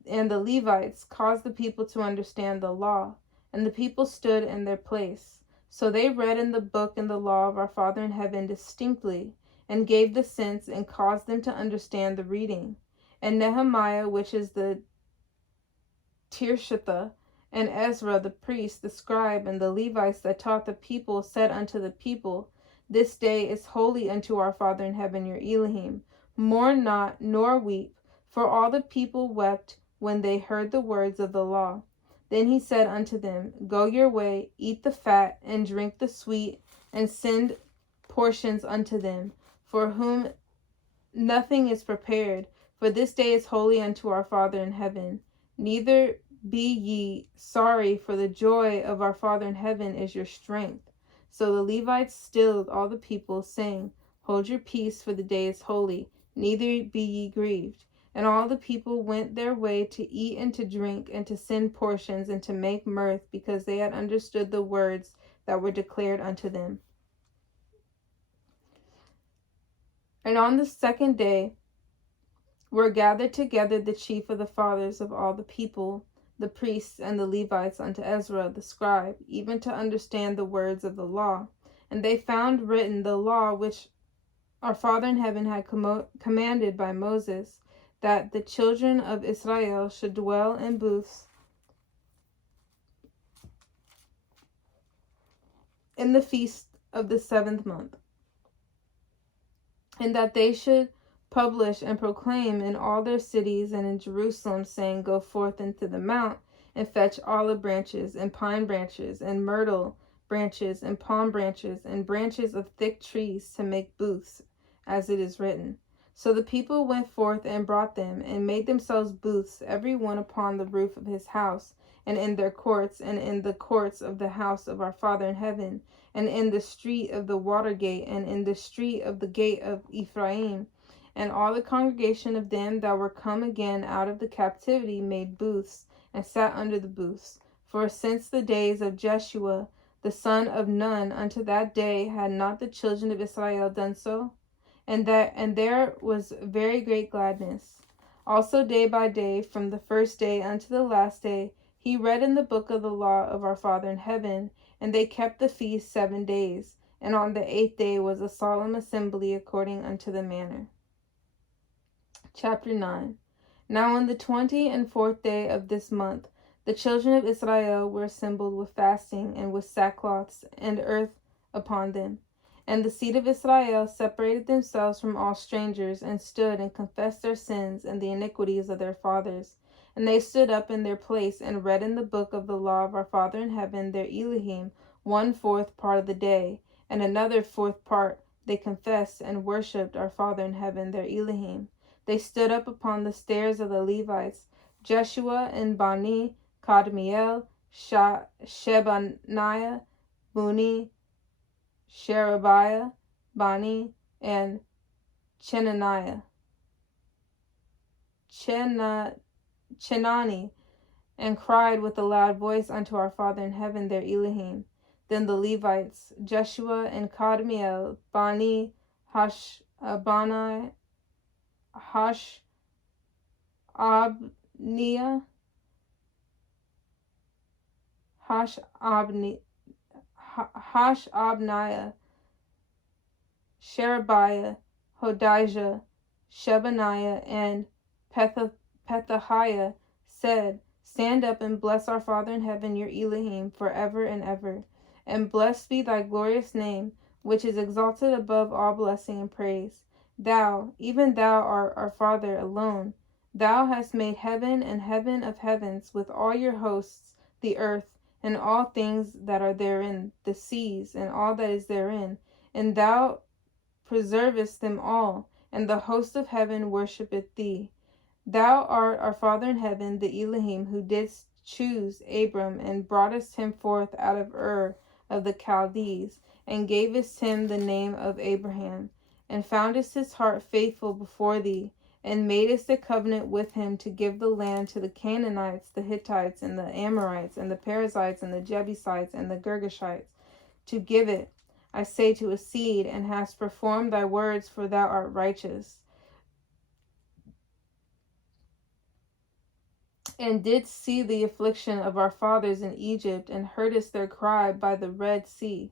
and the Levites caused the people to understand the law, and the people stood in their place. So they read in the book and the law of our Father in heaven distinctly, and gave the sense, and caused them to understand the reading. And Nehemiah, which is the Tirshatha, and Ezra the priest, the scribe, and the Levites that taught the people, said unto the people, This day is holy unto our Father in heaven, your Elohim. Mourn not, nor weep. For all the people wept when they heard the words of the law. Then he said unto them, Go your way, eat the fat, and drink the sweet, and send portions unto them, for whom nothing is prepared. For this day is holy unto our Father in heaven. Neither be ye sorry, for the joy of our Father in heaven is your strength. So the Levites stilled all the people, saying, Hold your peace, for the day is holy, neither be ye grieved. And all the people went their way to eat and to drink, and to send portions, and to make mirth, because they had understood the words that were declared unto them. And on the 2nd day were gathered together the chief of the fathers of all the people, the priests and the Levites, unto Ezra the scribe, even to understand the words of the law. And they found written the law which our Father in heaven had commanded by Moses, that the children of Israel should dwell in booths in the feast of the 7th month, and that they should publish and proclaim in all their cities and in Jerusalem, saying, Go forth into the mount, and fetch olive branches, and pine branches, and myrtle branches, and palm branches, and branches of thick trees, to make booths, as it is written. So the people went forth and brought them, and made themselves booths, every one upon the roof of his house, and in their courts, and in the courts of the house of our Father in heaven, and in the street of the water gate, and in the street of the gate of Ephraim. And all the congregation of them that were come again out of the captivity made booths, and sat under the booths. For since the days of Jeshua the son of Nun unto that day had not the children of Israel done so? And there was very great gladness. Also day by day, from the first day unto the last day, he read in the book of the law of our Father in heaven, and they kept the feast 7 days. And on the 8th day was a solemn assembly according unto the manner. Chapter 9. Now on the 24th day of this month, the children of Israel were assembled with fasting, and with sackcloths and earth upon them. And the seed of Israel separated themselves from all strangers, and stood and confessed their sins and the iniquities of their fathers. And they stood up in their place, and read in the book of the law of our Father in heaven their Elohim 1/4 part of the day, and another 4th part they confessed and worshipped our Father in heaven their Elohim. They stood up upon the stairs of the Levites, Jeshua and Bani, Kadmiel, Shebaniah, Buni, Sherebiah, Bani, and Chenani, and cried with a loud voice unto our Father in heaven their Elohim. Then the Levites, Jeshua and Kadmiel, Bani, Hashabniah, Hashabniah, Sherebiah, Hodijah, Shebaniah, and Pethahiah said, Stand up and bless our Father in heaven, your Elohim, forever and ever. And blessed be thy glorious name, which is exalted above all blessing and praise. Thou, even thou art our Father alone. Thou hast made heaven and heaven of heavens with all your hosts, the earth, and all things that are therein, the seas, and all that is therein. And thou preservest them all, and the host of heaven worshippeth thee. Thou art our Father in heaven, the Elohim, who didst choose Abram, and broughtest him forth out of Ur of the Chaldees, and gavest him the name of Abraham, and foundest his heart faithful before thee, and madest a covenant with him to give the land to the Canaanites, the Hittites, and the Amorites, and the Perizzites, and the Jebusites, and the Girgashites, to give it, I say, to a seed, and hast performed thy words, for thou art righteous. And didst see the affliction of our fathers in Egypt, and heardest their cry by the Red Sea,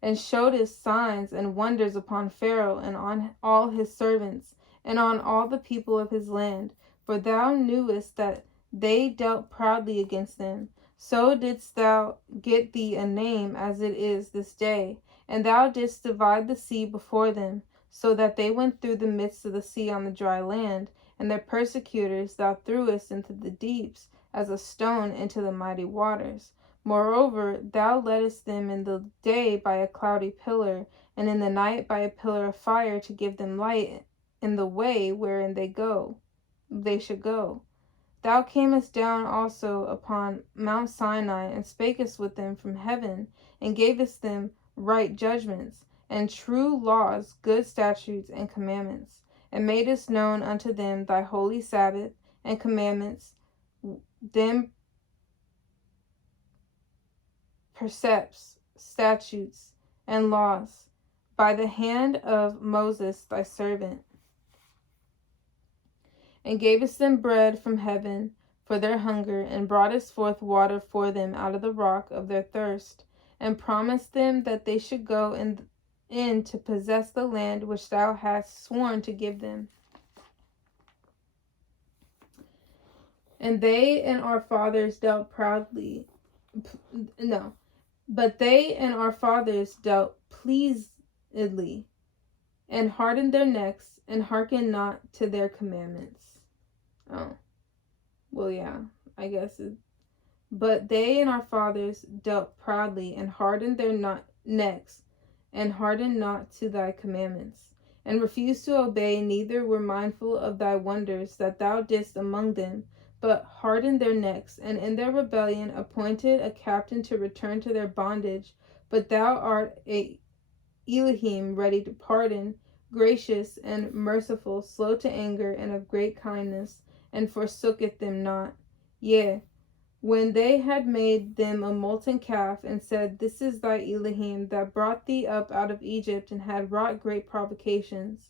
and showedest signs and wonders upon Pharaoh and on all his servants, and on all the people of his land. For thou knewest that they dealt proudly against them. So didst thou get thee a name as it is this day. And thou didst divide the sea before them, so that they went through the midst of the sea on the dry land. And their persecutors thou threwest into the deeps, as a stone into the mighty waters. Moreover, thou leddest them in the day by a cloudy pillar, and in the night by a pillar of fire, to give them light in the way wherein they should go. Thou camest down also upon Mount Sinai, and spakest with them from heaven, and gavest them right judgments, and true laws, good statutes, and commandments, and madest known unto them thy holy Sabbath and commandments, them precepts, statutes, and laws, by the hand of Moses thy servant, and gavest them bread from heaven for their hunger, and broughtest forth water for them out of the rock of their thirst, and promised them that they should go in to possess the land which thou hast sworn to give them. And they and our fathers dealt proudly. But they and our fathers dealt pleasedly, and hardened their necks, and hearkened not to their commandments. Oh, well, yeah, I guess. But they and our fathers dealt proudly, and hardened their necks, and hardened not to thy commandments. and refused to obey, neither were mindful of thy wonders that thou didst among them, but hardened their necks, and in their rebellion appointed a captain to return to their bondage. But thou art a Elohim, ready to pardon, gracious and merciful, slow to anger, and of great kindness, and forsooketh them not. Yea, when they had made them a molten calf, and said, This is thy Elohim that brought thee up out of Egypt, and had wrought great provocations.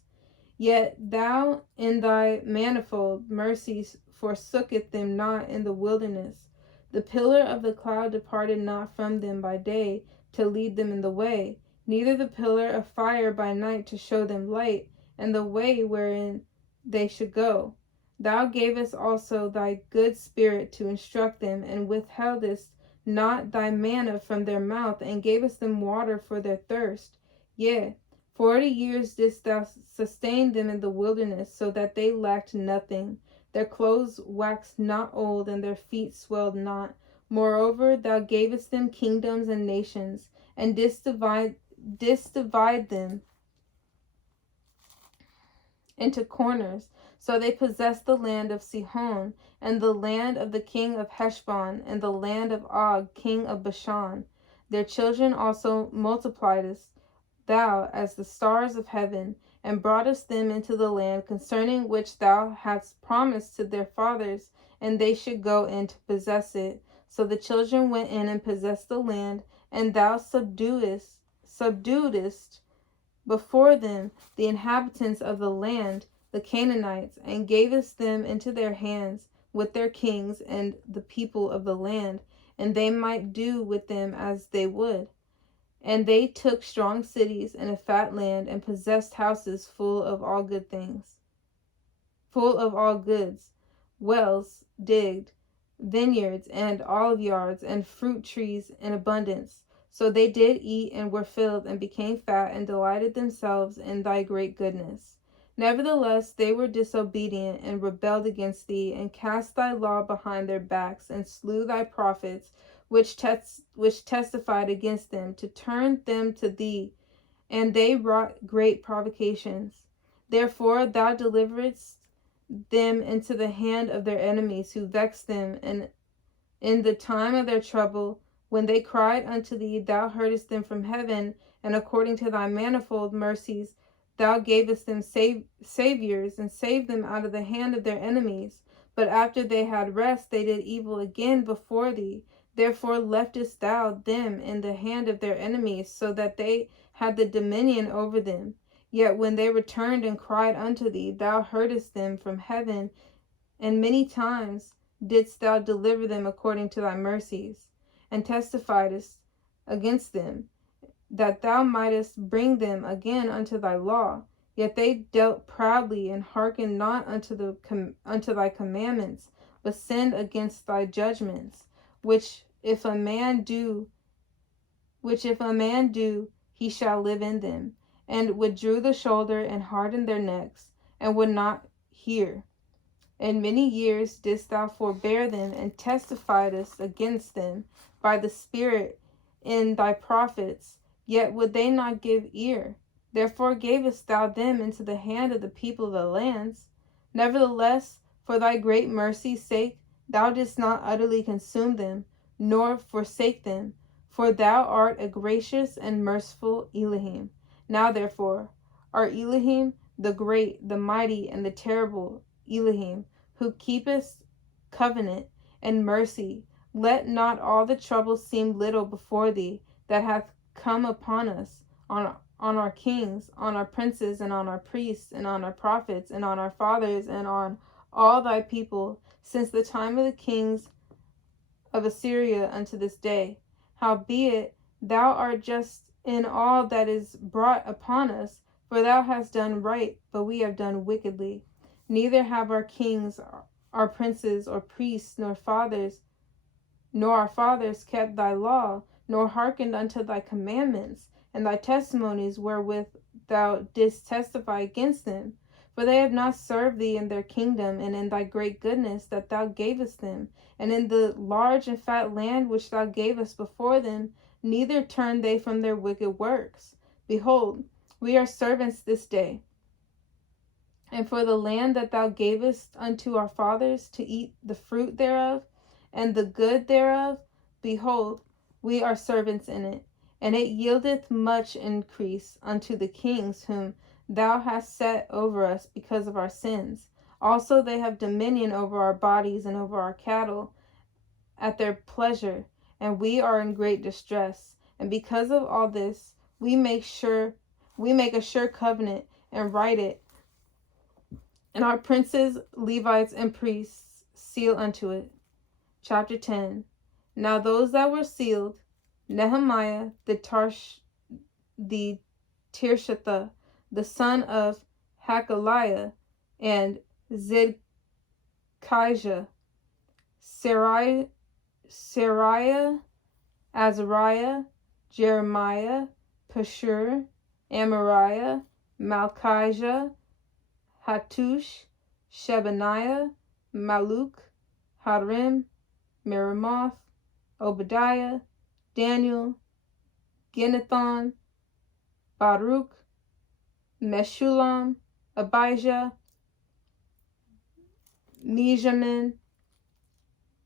Yet thou in thy manifold mercies forsooketh them not in the wilderness. The pillar of the cloud departed not from them by day to lead them in the way, neither the pillar of fire by night to show them light, and the way wherein they should go. Thou gavest also thy good spirit to instruct them, and withheldest not thy manna from their mouth, and gavest them water for their thirst. Yea, 40 years didst thou sustain them in the wilderness, so that they lacked nothing. Their clothes waxed not old, and their feet swelled not. Moreover, thou gavest them kingdoms and nations, and didst divide them into corners. So they possessed the land of Sihon, and the land of the king of Heshbon, and the land of Og, king of Bashan. Their children also multipliedst thou as the stars of heaven, and broughtest them into the land concerning which thou hadst promised to their fathers, and they should go in to possess it. So the children went in and possessed the land, and thou subduedst before them the inhabitants of the land, the Canaanites, and gavest them into their hands with their kings and the people of the land, and they might do with them as they would. And they took strong cities and a fat land, and possessed houses full of all good things, full of all goods, wells digged, vineyards and olive yards, and fruit trees in abundance. So they did eat and were filled, and became fat, and delighted themselves in thy great goodness. Nevertheless, they were disobedient, and rebelled against thee, and cast thy law behind their backs, and slew thy prophets, which testified against them, to turn them to thee, and they wrought great provocations. Therefore thou deliveredst them into the hand of their enemies, who vexed them, and in the time of their trouble, when they cried unto thee, thou heardest them from heaven, and according to thy manifold mercies, thou gavest them saviors, and saved them out of the hand of their enemies. But after they had rest, they did evil again before thee. Therefore leftest thou them in the hand of their enemies, so that they had the dominion over them. Yet when they returned and cried unto thee, thou heardest them from heaven, and many times didst thou deliver them according to thy mercies, and testifiedst against them, that thou mightest bring them again unto thy law. Yet they dealt proudly, and hearkened not unto thy commandments, but sinned against thy judgments, which if a man do, he shall live in them, and withdrew the shoulder, and hardened their necks, and would not hear. And many years didst thou forbear them, and testifiedst against them by the Spirit in thy prophets, yet would they not give ear. Therefore gavest thou them into the hand of the people of the lands. Nevertheless, for thy great mercy's sake, thou didst not utterly consume them, nor forsake them, for thou art a gracious and merciful Elohim. Now therefore, our Elohim, the great, the mighty, and the terrible Elohim, who keepeth covenant and mercy, let not all the trouble seem little before thee that hath come upon us, on our kings, on our princes, and on our priests, and on our prophets, and on our fathers, and on all thy people, since the time of the kings of Assyria unto this day. Howbeit, thou art just in all that is brought upon us, for thou hast done right, but we have done wickedly. Neither have our kings, our princes, or priests, nor our fathers kept thy law, nor hearkened unto thy commandments, and thy testimonies wherewith thou didst testify against them. For they have not served thee in their kingdom, and in thy great goodness that thou gavest them, and in the large and fat land which thou gavest before them, neither turned they from their wicked works. Behold, we are servants this day. and for the land that thou gavest unto our fathers to eat the fruit thereof, and the good thereof, behold, we are servants in it, and it yieldeth much increase unto the kings whom thou hast set over us because of our sins. Also they have dominion over our bodies and over our cattle at their pleasure, and we are in great distress. And because of all this, we make a sure covenant and write it, and our princes, Levites, and priests seal unto it. Chapter 10. Now those that were sealed, Nehemiah the Tirshatha, the son of Hakaliah, and Zidkijah, Sariah, Azariah, Jeremiah, Pashur, Amariah, Malchijah, Hattush, Shebaniah, Maluk, Harim, Meremoth, Obadiah, Daniel, Ginnethon, Baruch, Meshulam, Abijah, Mijamin,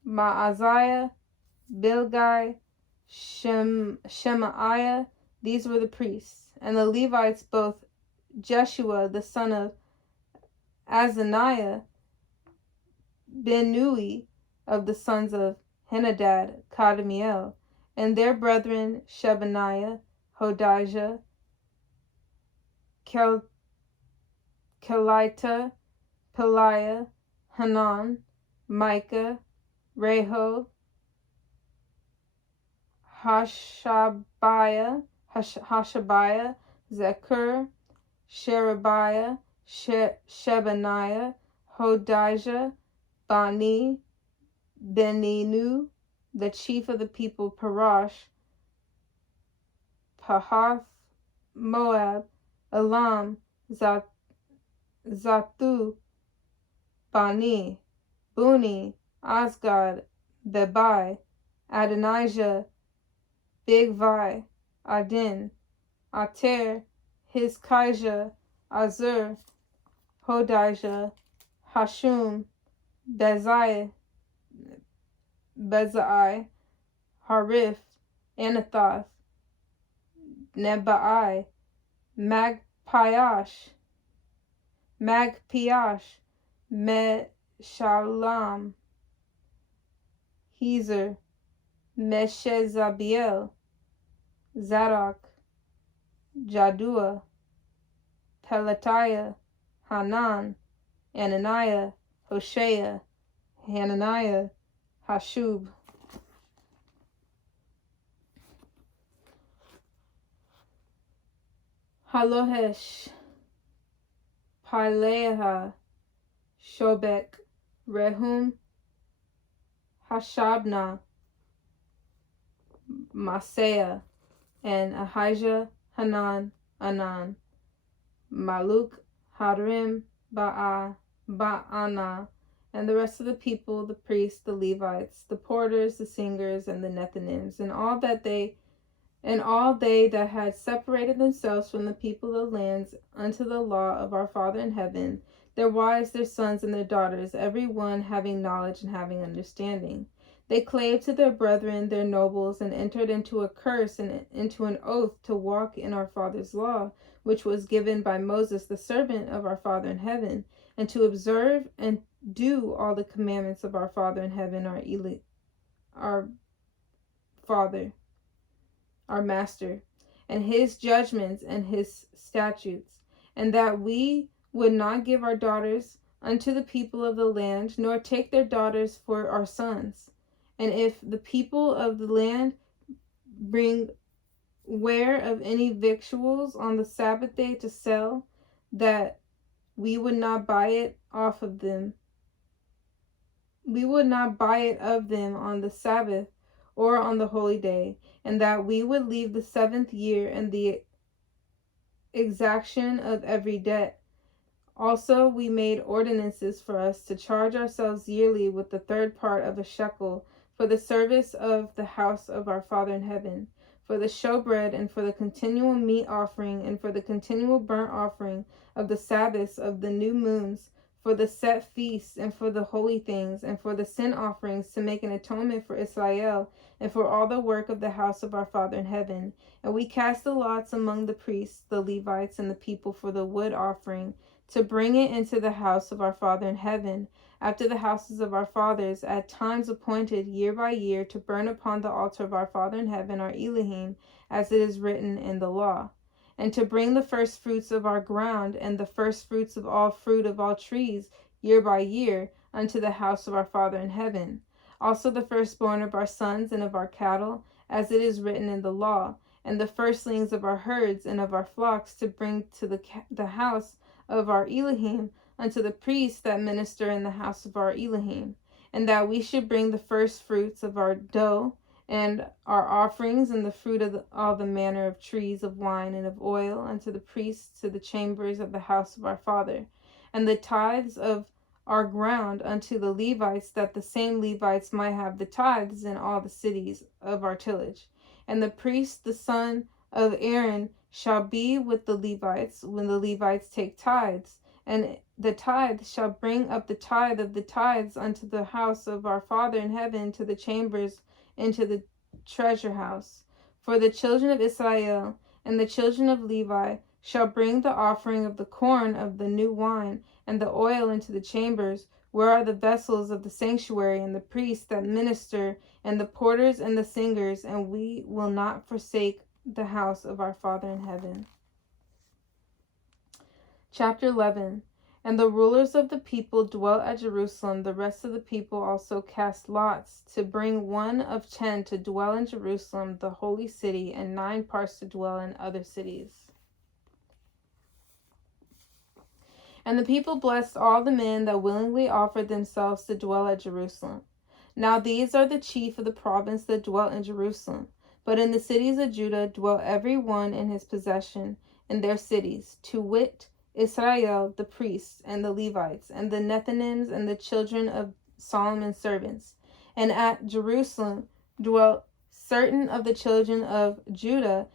Maaziah, Bilgai, Shemaiah. These were the priests. And the Levites, both Jeshua the son of Azaniah, Benui of the sons of Henadad, Kadmiel, and their brethren Shebaniah, Hodijah, Kelita, Peliah, Hanan, Micah, Rehob, Hashabiah, Zechur, Sherebiah, Shebaniah, Hodijah, Bani, Beninu, the chief of the people, Parash, Pahath, Moab, Elam, Zathu, Bani, Buni, Asgad, Bebai, Adonijah, Bigvai, Adin, Ater, Hizkijah, Azur, Hodijah, Hashum, Bezai, Harif, Anathoth, Nebai, Magpiash, Meshallam, Hezer, Meshezabiel, Zadok, Jadua, Pelatiah, Hanan, Ananiah, Hoshea, Hananiah, Hashub. Halohesh, Pileah, Shobek, Rehum, Hashabna, Maaseiah, and Ahijah, Hanan, Anan, Maluk, Harim, Ba'ana, and the rest of the people, the priests, the Levites, the porters, the singers, and the Nethinims, and all they that had separated themselves from the people of the lands unto the law of our Father in heaven, their wives, their sons, and their daughters, every one having knowledge and having understanding. They clave to their brethren, their nobles, and entered into a curse and into an oath to walk in our Father's law, which was given by Moses, the servant of our Father in heaven, and to observe and do all the commandments of our Father in heaven, our Father, our Master, and his judgments and his statutes, and that we would not give our daughters unto the people of the land, nor take their daughters for our sons. And if the people of the land bring ware of any victuals on the Sabbath day to sell, that we would not buy it off of them. We would not buy it of them on the Sabbath or on the holy day, and that we would leave the 7th year and the exaction of every debt. Also we made ordinances for us to charge ourselves yearly with the 3rd part of a shekel for the service of the house of our Father in heaven, for the showbread, and for the continual meat offering, and for the continual burnt offering of the Sabbaths of the new moons, for the set feasts, and for the holy things, and for the sin offerings, to make an atonement for Israel, and for all the work of the house of our Father in heaven. And we cast the lots among the priests, the Levites, and the people for the wood offering, to bring it into the house of our Father in heaven, after the houses of our fathers, at times appointed year by year, to burn upon the altar of our Father in heaven, our Elohim, as it is written in the law, and to bring the first fruits of our ground, and the first fruits of all fruit of all trees, year by year, unto the house of our Father in heaven. Also the firstborn of our sons and of our cattle, as it is written in the law, and the firstlings of our herds and of our flocks, to bring to the house of our Elohim, unto the priests that minister in the house of our Elohim, and that we should bring the first fruits of our dough, and our offerings, and the fruit of all the manner of trees of wine and of oil, unto the priests to the chambers of the house of our Father, and the tithes of our ground unto the Levites, that the same Levites might have the tithes in all the cities of our tillage. And the priest, the son of Aaron, shall be with the Levites when the Levites take tithes, and the tithe shall bring up the tithe of the tithes unto the house of our Father in heaven, to the chambers, into the treasure house. For the children of Israel and the children of Levi shall bring the offering of the corn of the new wine and the oil into the chambers, where are the vessels of the sanctuary, and the priests that minister, and the porters and the singers, and we will not forsake the house of our Father in heaven. Chapter 11. And the rulers of the people dwelt at Jerusalem. The rest of the people also cast lots to bring 1 of 10 to dwell in Jerusalem, the holy city, and 9 parts to dwell in other cities. And the people blessed all the men that willingly offered themselves to dwell at Jerusalem. Now these are the chief of the province that dwelt in Jerusalem. But in the cities of Judah dwelt every one in his possession in their cities, to wit, Israel, the priests, and the Levites, and the Nethinims, and the children of Solomon's servants. And at Jerusalem dwelt certain of the children of Judah,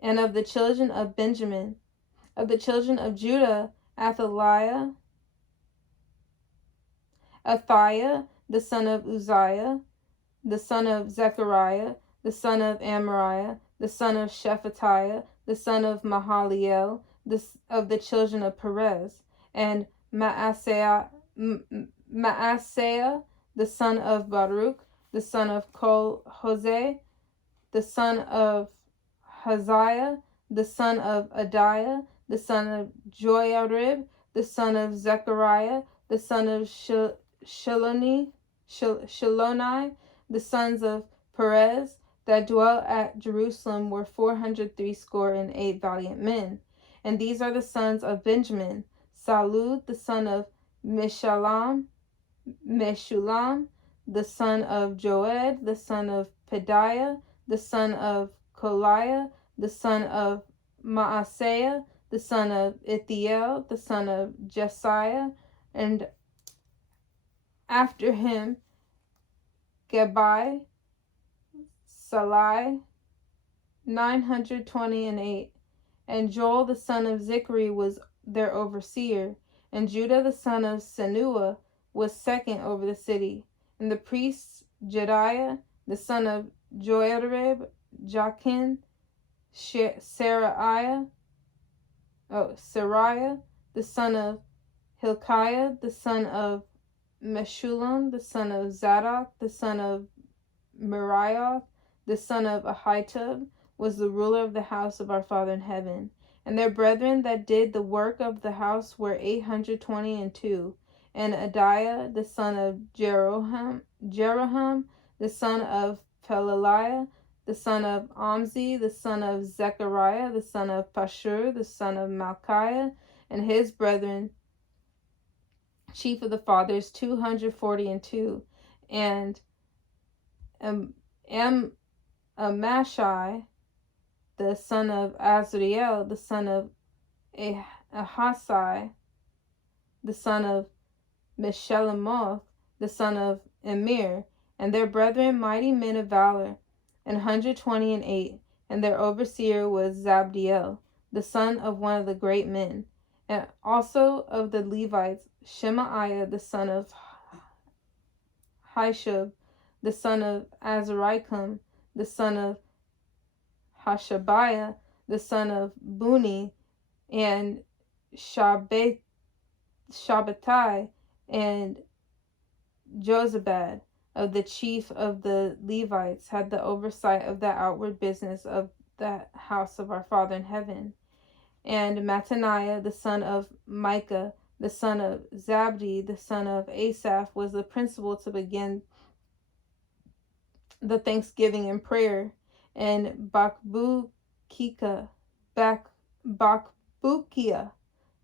and of the children of Benjamin. Of the children of Judah, Athaliah, the son of Uzziah, the son of Zechariah, the son of Amariah, the son of Shephatiah, the son of Mahaliel, of the children of Perez, and Maaseiah, the son of Baruch, the son of Kol-Hoseh, the son of Haziah, the son of Adiah, the son of Joiarib, the son of Zechariah, the son of Shiloni, the sons of Perez, that dwelt at Jerusalem, were 468 valiant men. And these are the sons of Benjamin: Salud, the son of Meshulam, the son of Joed, the son of Pedaiah, the son of Koliah, the son of Maaseiah, the son of Ithiel, the son of Jesiah, and after him Gabai, Salai, 928. And Joel the son of Zichri was their overseer, and Judah the son of Senua was second over the city. And the priests, Jediah the son of Joiarib, Jachin, Seraiah, the son of Hilkiah, the son of Meshullam, the son of Zadok, the son of Merioth, the son of Ahitub, was the ruler of the house of our Father in heaven. And their brethren that did the work of the house were 822. And Adiah, the son of Jeroham, the son of Pelaliah, the son of Amzi, the son of Zechariah, the son of Pashur, the son of Malchiah, and his brethren, chief of the fathers, 242. And Amashai, the son of Azriel, the son of Ahasai, the son of Meshillemoth, the son of Emir, and their brethren mighty men of valor, 128. and their overseer was Zabdiel, the son of one of the great men. And also of the Levites, Shemaiah, the son of Hishab, the son of Azarikam, the son of Hashabiah, the son of Buni, and Shabbatai, and Jozabad, of the chief of the Levites, had the oversight of the outward business of the house of our Father in heaven. And Mattaniah, the son of Micah, the son of Zabdi, the son of Asaph, was the principal to begin the thanksgiving and prayer. And Bakbukia,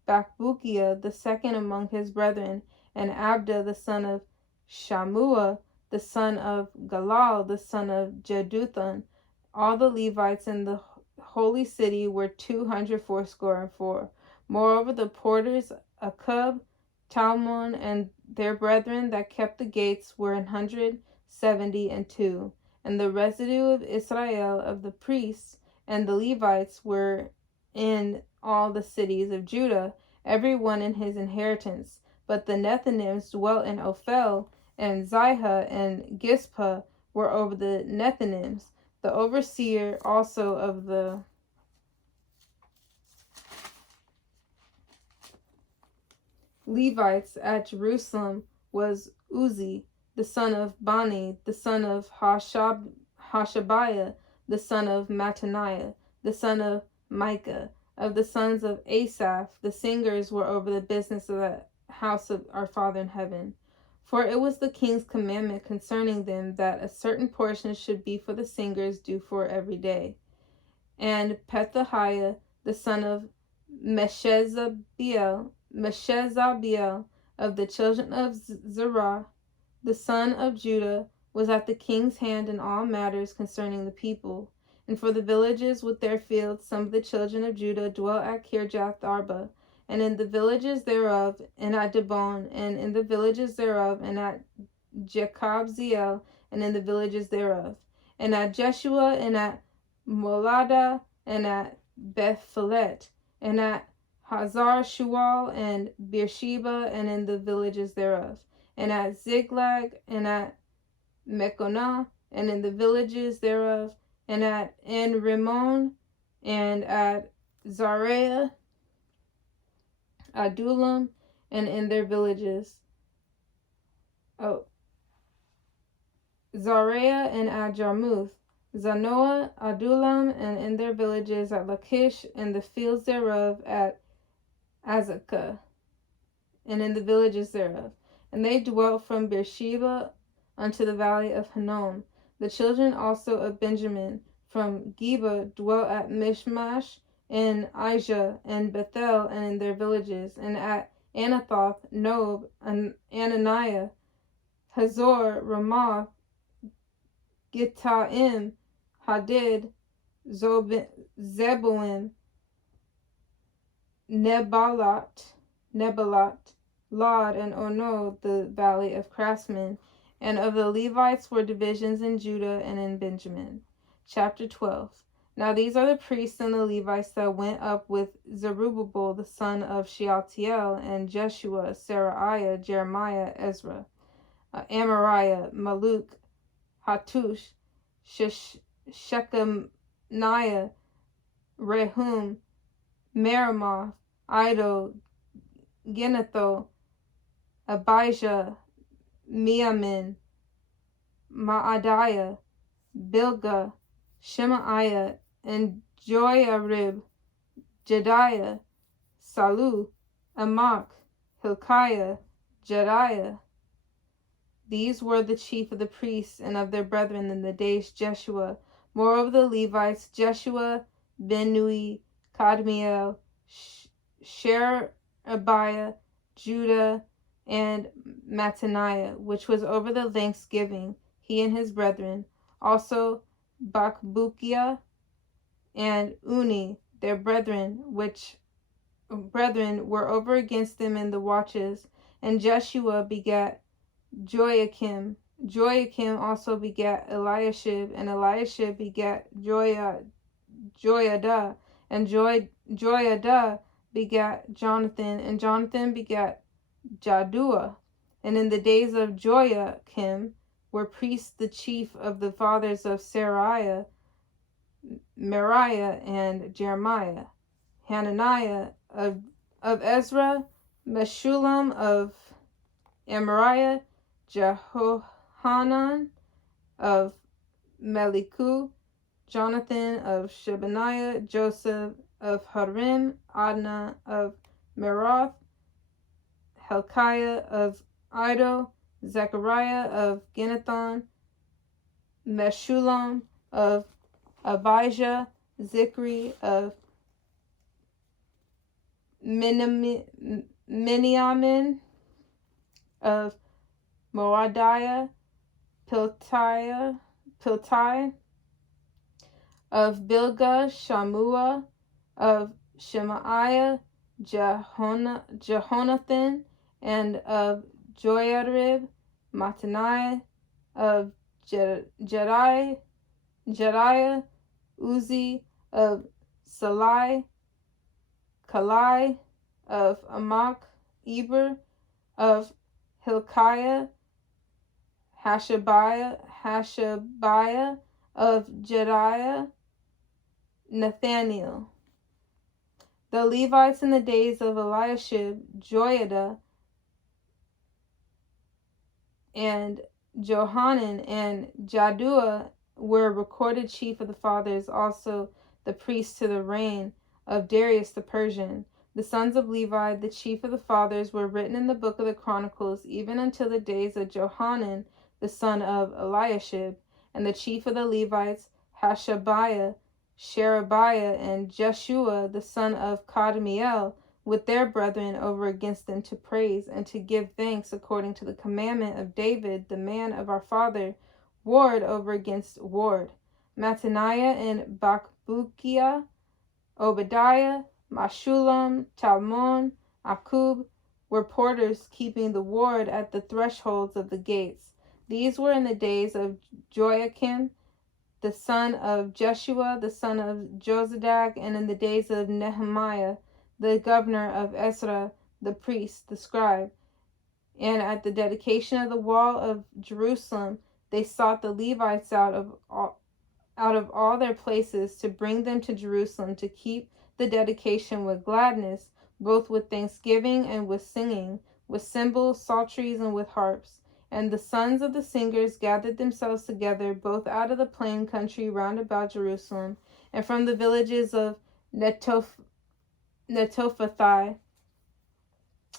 the second among his brethren, and Abda, the son of Shammua, the son of Galal, the son of Jeduthun. All the Levites in the holy city were 284. Moreover, the porters, Akub, Talmon, and their brethren that kept the gates were 172. And the residue of Israel of the priests and the Levites were in all the cities of Judah, every one in his inheritance. But the Nethinims dwelt in Ophel, and Zihah and Gizpah were over the Nethinims. The overseer also of the Levites at Jerusalem was Uzi, the son of Bani, the son of Hashabiah, the son of Mattaniah, the son of Micah. Of the sons of Asaph, the singers were over the business of the house of our Father in heaven. For it was the king's commandment concerning them that a certain portion should be for the singers due for every day. And Pethahiah, the son of Meshezabiel, of the children of Zerah, the son of Judah, was at the king's hand in all matters concerning the people. And for the villages with their fields, some of the children of Judah dwelt at Kirjath Arba, and in the villages thereof, and at Dibon, and in the villages thereof, and at Jekabzeel, and in the villages thereof, and at Jeshua, and at Molada, and at Beth-Phelet, and at Hazar Shual, and Beersheba, and in the villages thereof, and at Ziklag, and at Mekonah, and in the villages thereof, and at En Rimmon, and at Zareah, Adullam, and in their villages. Zareah, and at Jarmuth, Zanoah, Adullam, and in their villages at Lachish, and the fields thereof at Azekah, and in the villages thereof. And they dwelt from Beersheba unto the valley of Hinnom. The children also of Benjamin from Geba dwelt at Mishmash, and Ijah, and Bethel, and in their villages, and at Anathoth, Nob, and Ananiah, Hazor, Ramoth, Gittaim, Hadid, Zeboim, Nebalat, Lod, and Ono, the valley of craftsmen. And of the Levites were divisions in Judah and in Benjamin. Chapter 12. Now these are the priests and the Levites that went up with Zerubbabel the son of Shealtiel, and Jeshua, Seraiah, Jeremiah, Ezra, Amariah, Maluk, Hattush, Shechaniah, Rehum, Meremoth, Iddo, Ginetho, Abijah, Miamin, Maadiah, Bilgah, Shemaiah, and Joiarib, Jediah, Salu, Amok, Hilkiah, Jediah. These were the chief of the priests and of their brethren in the days Jeshua. Moreover the Levites, Jeshua, Benui, Kadmiel, Sherebiah, Judah, and Mattaniah, which was over the thanksgiving, he and his brethren. Also Bakbukia and Uni, their brethren, which were over against them in the watches. And Jeshua begat Joachim. Joachim also begat Eliashib, and Eliashib begat Joiada. Joiada, and Joiada begat Jonathan, and Jonathan begat Jaddua. And in the days of Joiakim were priests the chief of the fathers of Seraiah, Meriah, and Jeremiah, Hananiah of Ezra, Meshullam of Amariah, Jehohanan of Meliku, Jonathan of Shebaniah, Joseph of Harim, Adnah of Meroth, Helkiah of Iddo, Zechariah of Ginnethon, Meshullam of Abijah, Zikri of Miniamin of Moadiah, Piltai of Bilgah, Shamua of Shemaiah, Jehonathan, and of Joiarib, Mattaniah of Jediah, Uzi of Salai, Kalai of Amok, Eber of Hilkiah, Hashabiah of Jediah, Nathaniel. The Levites in the days of Eliashib, Joiada, and Johanan, and Jaddua were recorded chief of the fathers, also the priests to the reign of Darius the Persian. The sons of Levi, the chief of the fathers, were written in the book of the Chronicles, even until the days of Johanan, the son of Eliashib, and the chief of the Levites, Hashabiah, Sherebiah, and Jeshua, the son of Kadmiel, with their brethren over against them, to praise and to give thanks according to the commandment of David, the man of our father, ward over against ward. Mattaniah and Bakbukiah, Obadiah, Meshullam, Talmon, Akub were porters keeping the ward at the thresholds of the gates. These were in the days of Joiakim, the son of Jeshua, the son of Jozadak, and in the days of Nehemiah, the governor of Ezra, the priest, the scribe. And at the dedication of the wall of Jerusalem, they sought the Levites out of all their places to bring them to Jerusalem to keep the dedication with gladness, both with thanksgiving and with singing, with cymbals, psalteries, and with harps. And the sons of the singers gathered themselves together, both out of the plain country round about Jerusalem, and from the villages of Netophathi,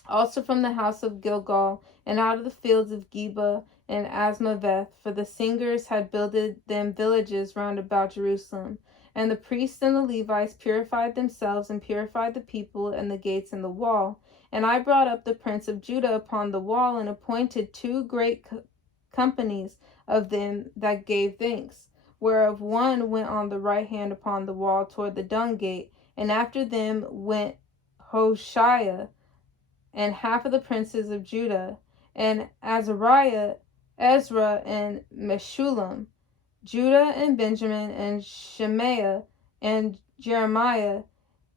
also from the house of Gilgal, and out of the fields of Geba and Asmaveth, for the singers had builded them villages round about Jerusalem. And the priests and the Levites purified themselves, and purified the people, and the gates and the wall. And I brought up the prince of Judah upon the wall, and appointed 2 great companies of them that gave thanks, whereof one went on the right hand upon the wall toward the dung gate, and after them went Hoshea, and half of the princes of Judah, and Azariah, Ezra, and Meshullam, Judah and Benjamin, and Shemaiah, and Jeremiah,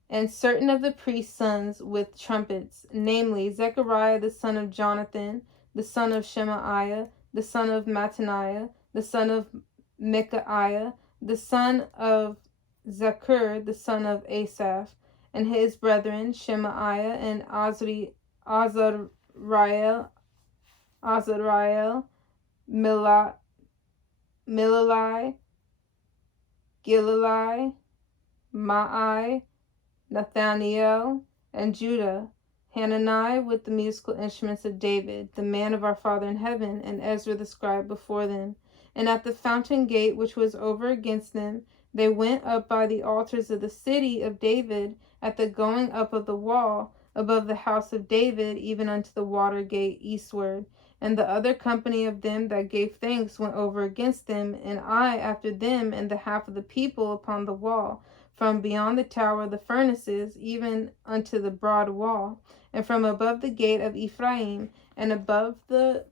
and certain of the priest's sons with trumpets, namely Zechariah the son of Jonathan, the son of Shemaiah, the son of Mattaniah, the son of Micaiah, the son of Zakur, the son of Asaph, and his brethren Shemaiah and Azariel, Milalai, Gilalai, Maai, Nathaniel, and Judah, Hanani with the musical instruments of David, the man of our Father in heaven, and Ezra the scribe before them. And at the fountain gate which was over against them, they went up by the altars of the city of David, at the going up of the wall, above the house of David, even unto the water gate eastward. And the other company of them that gave thanks went over against them, and I after them, and the half of the people upon the wall, from beyond the tower of the furnaces, even unto the broad wall, and from above the gate of Ephraim, and above the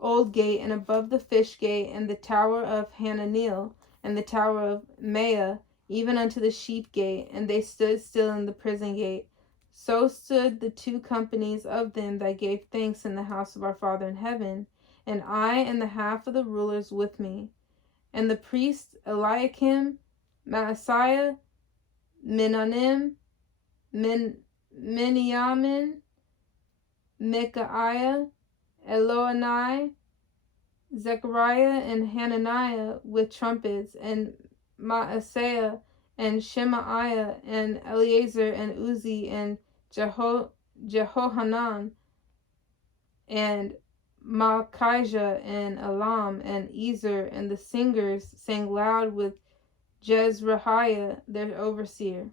old gate, and above the fish gate, and the tower of Hananeel, and the tower of Maya, even unto the sheep gate, and they stood still in the prison gate. So stood the two companies of them that gave thanks in the house of our Father in heaven, and I and the half of the rulers with me. And the priests Eliakim, Maaseiah, Menahem, Miniamin, Micaiah, Elioenai, Zechariah, and Hananiah with trumpets, and Maaseiah, and Shemaiah, and Eleazar, and Uzi, and Jehohanan, and Malchijah, and Elam, and Ezer, and the singers sang loud with Jezreiah, their overseer.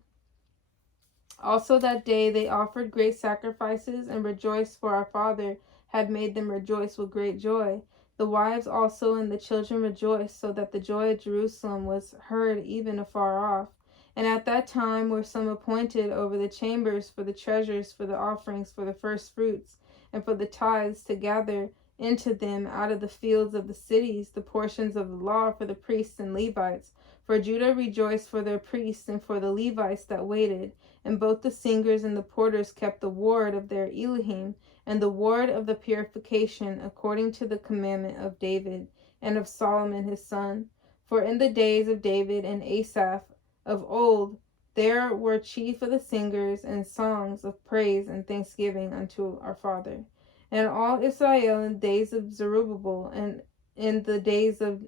Also that day they offered great sacrifices and rejoiced, for our Father had made them rejoice with great joy. The wives also and the children rejoiced, so that the joy of Jerusalem was heard even afar off. And at that time were some appointed over the chambers for the treasures, for the offerings, for the first fruits, and for the tithes, to gather into them out of the fields of the cities the portions of the law for the priests and Levites. For Judah rejoiced for their priests and for the Levites that waited. And both the singers and the porters kept the ward of their Elohim, and the ward of the purification, according to the commandment of David, and of Solomon his son. For in the days of David and Asaph of old, there were chief of the singers, and songs of praise and thanksgiving unto our Father. And all Israel in the days of Zerubbabel, and in the days of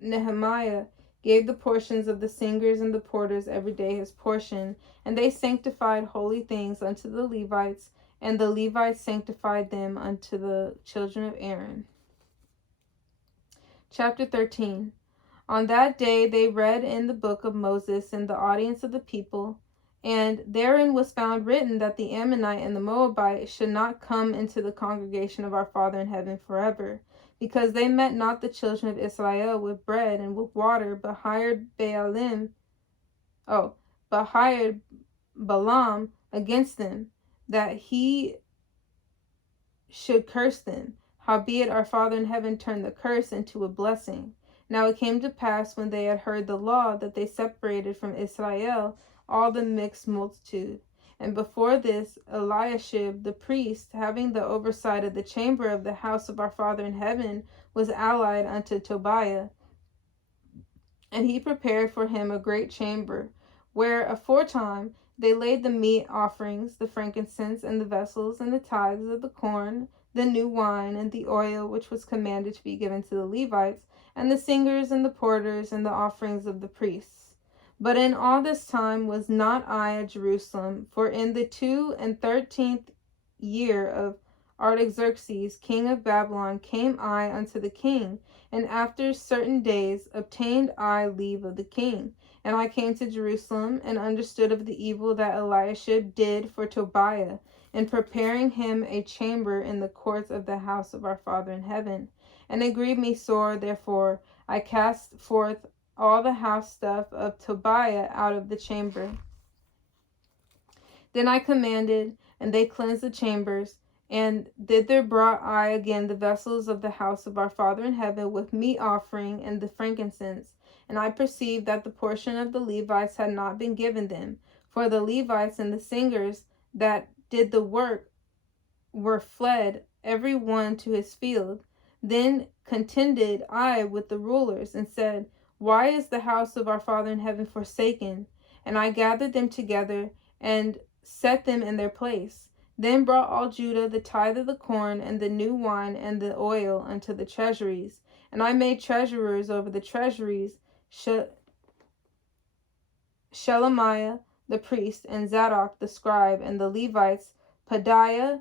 Nehemiah, gave the portions of the singers and the porters every day his portion, and they sanctified holy things unto the Levites, and the Levites sanctified them unto the children of Aaron. Chapter 13. On that day they read in the book of Moses in the audience of the people, and therein was found written that the Ammonite and the Moabite should not come into the congregation of our Father in heaven forever, because they met not the children of Israel with bread and with water, but hired Balaam against them, that he should curse them. Howbeit our Father in heaven turned the curse into a blessing. Now it came to pass, when they had heard the law, that they separated from Israel all the mixed multitude. And before this, Eliashib the priest, having the oversight of the chamber of the house of our Father in heaven, was allied unto Tobiah. And he prepared for him a great chamber, where aforetime they laid the meat offerings, the frankincense, and the vessels, and the tithes of the corn, the new wine, and the oil, which was commanded to be given to the Levites, and the singers, and the porters, and the offerings of the priests. But in all this time was not I at Jerusalem, for in the 213th year of Artaxerxes, king of Babylon, came I unto the king, and after certain days obtained I leave of the king. And I came to Jerusalem, and understood of the evil that Eliashib did for Tobiah, in preparing him a chamber in the courts of the house of our Father in heaven. And it grieved me sore, therefore I cast forth all the house stuff of Tobiah out of the chamber. Then I commanded, and they cleansed the chambers, and thither brought I again the vessels of the house of our Father in heaven, with meat offering and the frankincense. And I perceived that the portion of the Levites had not been given them, for the Levites and the singers that did the work were fled, every one to his field. Then contended I with the rulers, and said, Why is the house of our Father in heaven forsaken? And I gathered them together, and set them in their place. Then brought all Judah the tithe of the corn, and the new wine, and the oil unto the treasuries. And I made treasurers over the treasuries Shelemiah the priest, and Zadok the scribe, and the Levites Pedaiah,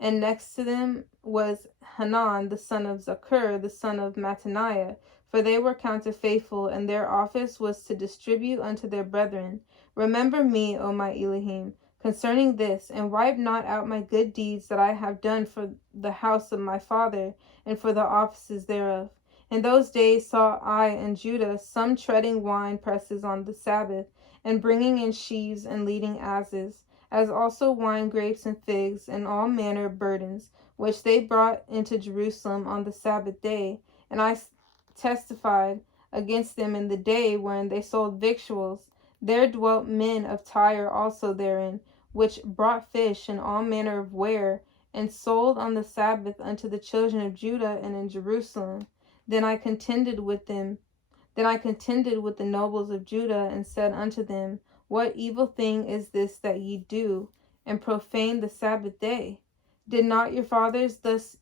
and next to them was Hanan the son of Zakur, the son of Mattaniah, for they were counted faithful, and their office was to distribute unto their brethren. Remember me, O my Elohim, concerning this, and wipe not out my good deeds that I have done for the house of my father, and for the offices thereof. In those days saw I in Judah some treading wine presses on the Sabbath, and bringing in sheaves, and leading asses, as also wine grapes and figs, and all manner of burdens, which they brought into Jerusalem on the Sabbath day. And I testified against them in the day wherein they sold victuals. There dwelt men of Tyre also therein, which brought fish and all manner of ware, and sold on the Sabbath unto the children of Judah and in Jerusalem. Then I contended with them. Then I contended with the nobles of Judah, and said unto them, What evil thing is this that ye do, and profane the Sabbath day? Did not your fathers thus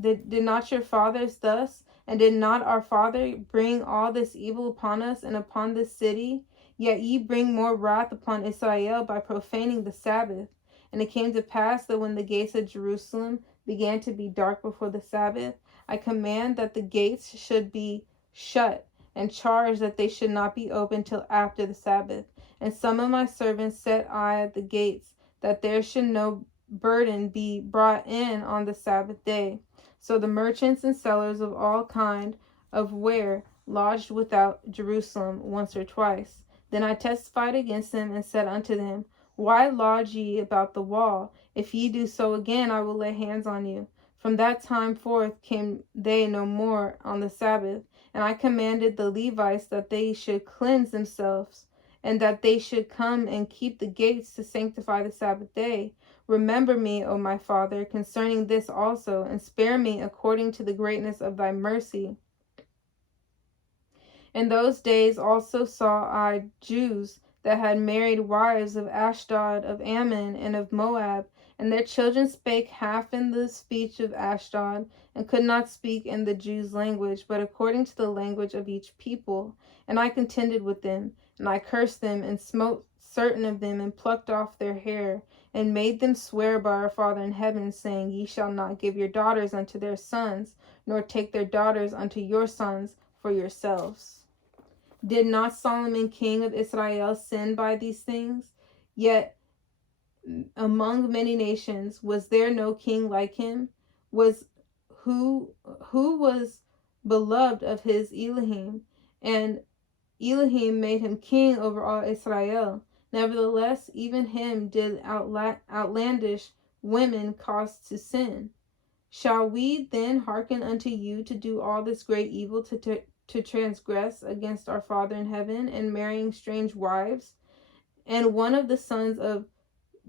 did not your fathers thus, and did not our father bring all this evil upon us and upon this city? Yet ye bring more wrath upon Israel by profaning the Sabbath. And it came to pass that when the gates of Jerusalem began to be dark before the Sabbath, I command that the gates should be shut, and charge that they should not be opened till after the Sabbath. And some of my servants set I at the gates, that there should no burden be brought in on the Sabbath day. So the merchants and sellers of all kind of ware lodged without Jerusalem once or twice. Then I testified against them, and said unto them, Why lodge ye about the wall? If ye do so again, I will lay hands on you. From that time forth came they no more on the Sabbath. And I commanded the Levites that they should cleanse themselves, and that they should come and keep the gates to sanctify the Sabbath day. Remember me, O my Father, concerning this also, and spare me according to the greatness of thy mercy. In those days also saw I Jews that had married wives of Ashdod, of Ammon, and of Moab, and their children spake half in the speech of Ashdod, and could not speak in the Jews' language, but according to the language of each people. And I contended with them, and I cursed them, and smote certain of them, and plucked off their hair, and made them swear by our Father in heaven, saying, Ye shall not give your daughters unto their sons, nor take their daughters unto your sons for yourselves. Did not Solomon king of Israel sin by these things? Yet among many nations was there no king like him? Was who was beloved of his Elohim, and Elohim made him king over all Israel. Nevertheless, even him did outlandish women cause to sin. Shall we then hearken unto you to do all this great evil, to transgress against our Father in heaven, and marrying strange wives? And one of the sons of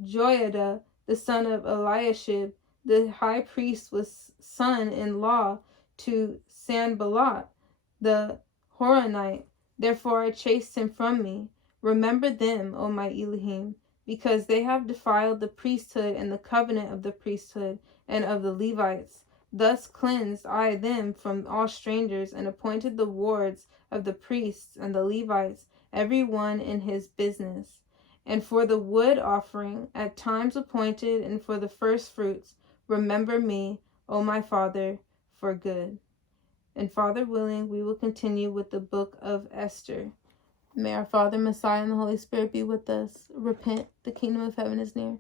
Joiada, the son of Eliashib, the high priest, was son-in-law to Sanballat, the Horonite. Therefore I chased him from me. Remember them, O my Elohim, because they have defiled the priesthood and the covenant of the priesthood and of the Levites. Thus cleansed I them from all strangers, and appointed the wards of the priests and the Levites, every one in his business. And for the wood offering at times appointed, and for the first fruits, remember me, O my Father, for good. And Father willing, we will continue with the book of Esther. May our Father, Messiah, and the Holy Spirit be with us. Repent, the kingdom of heaven is near.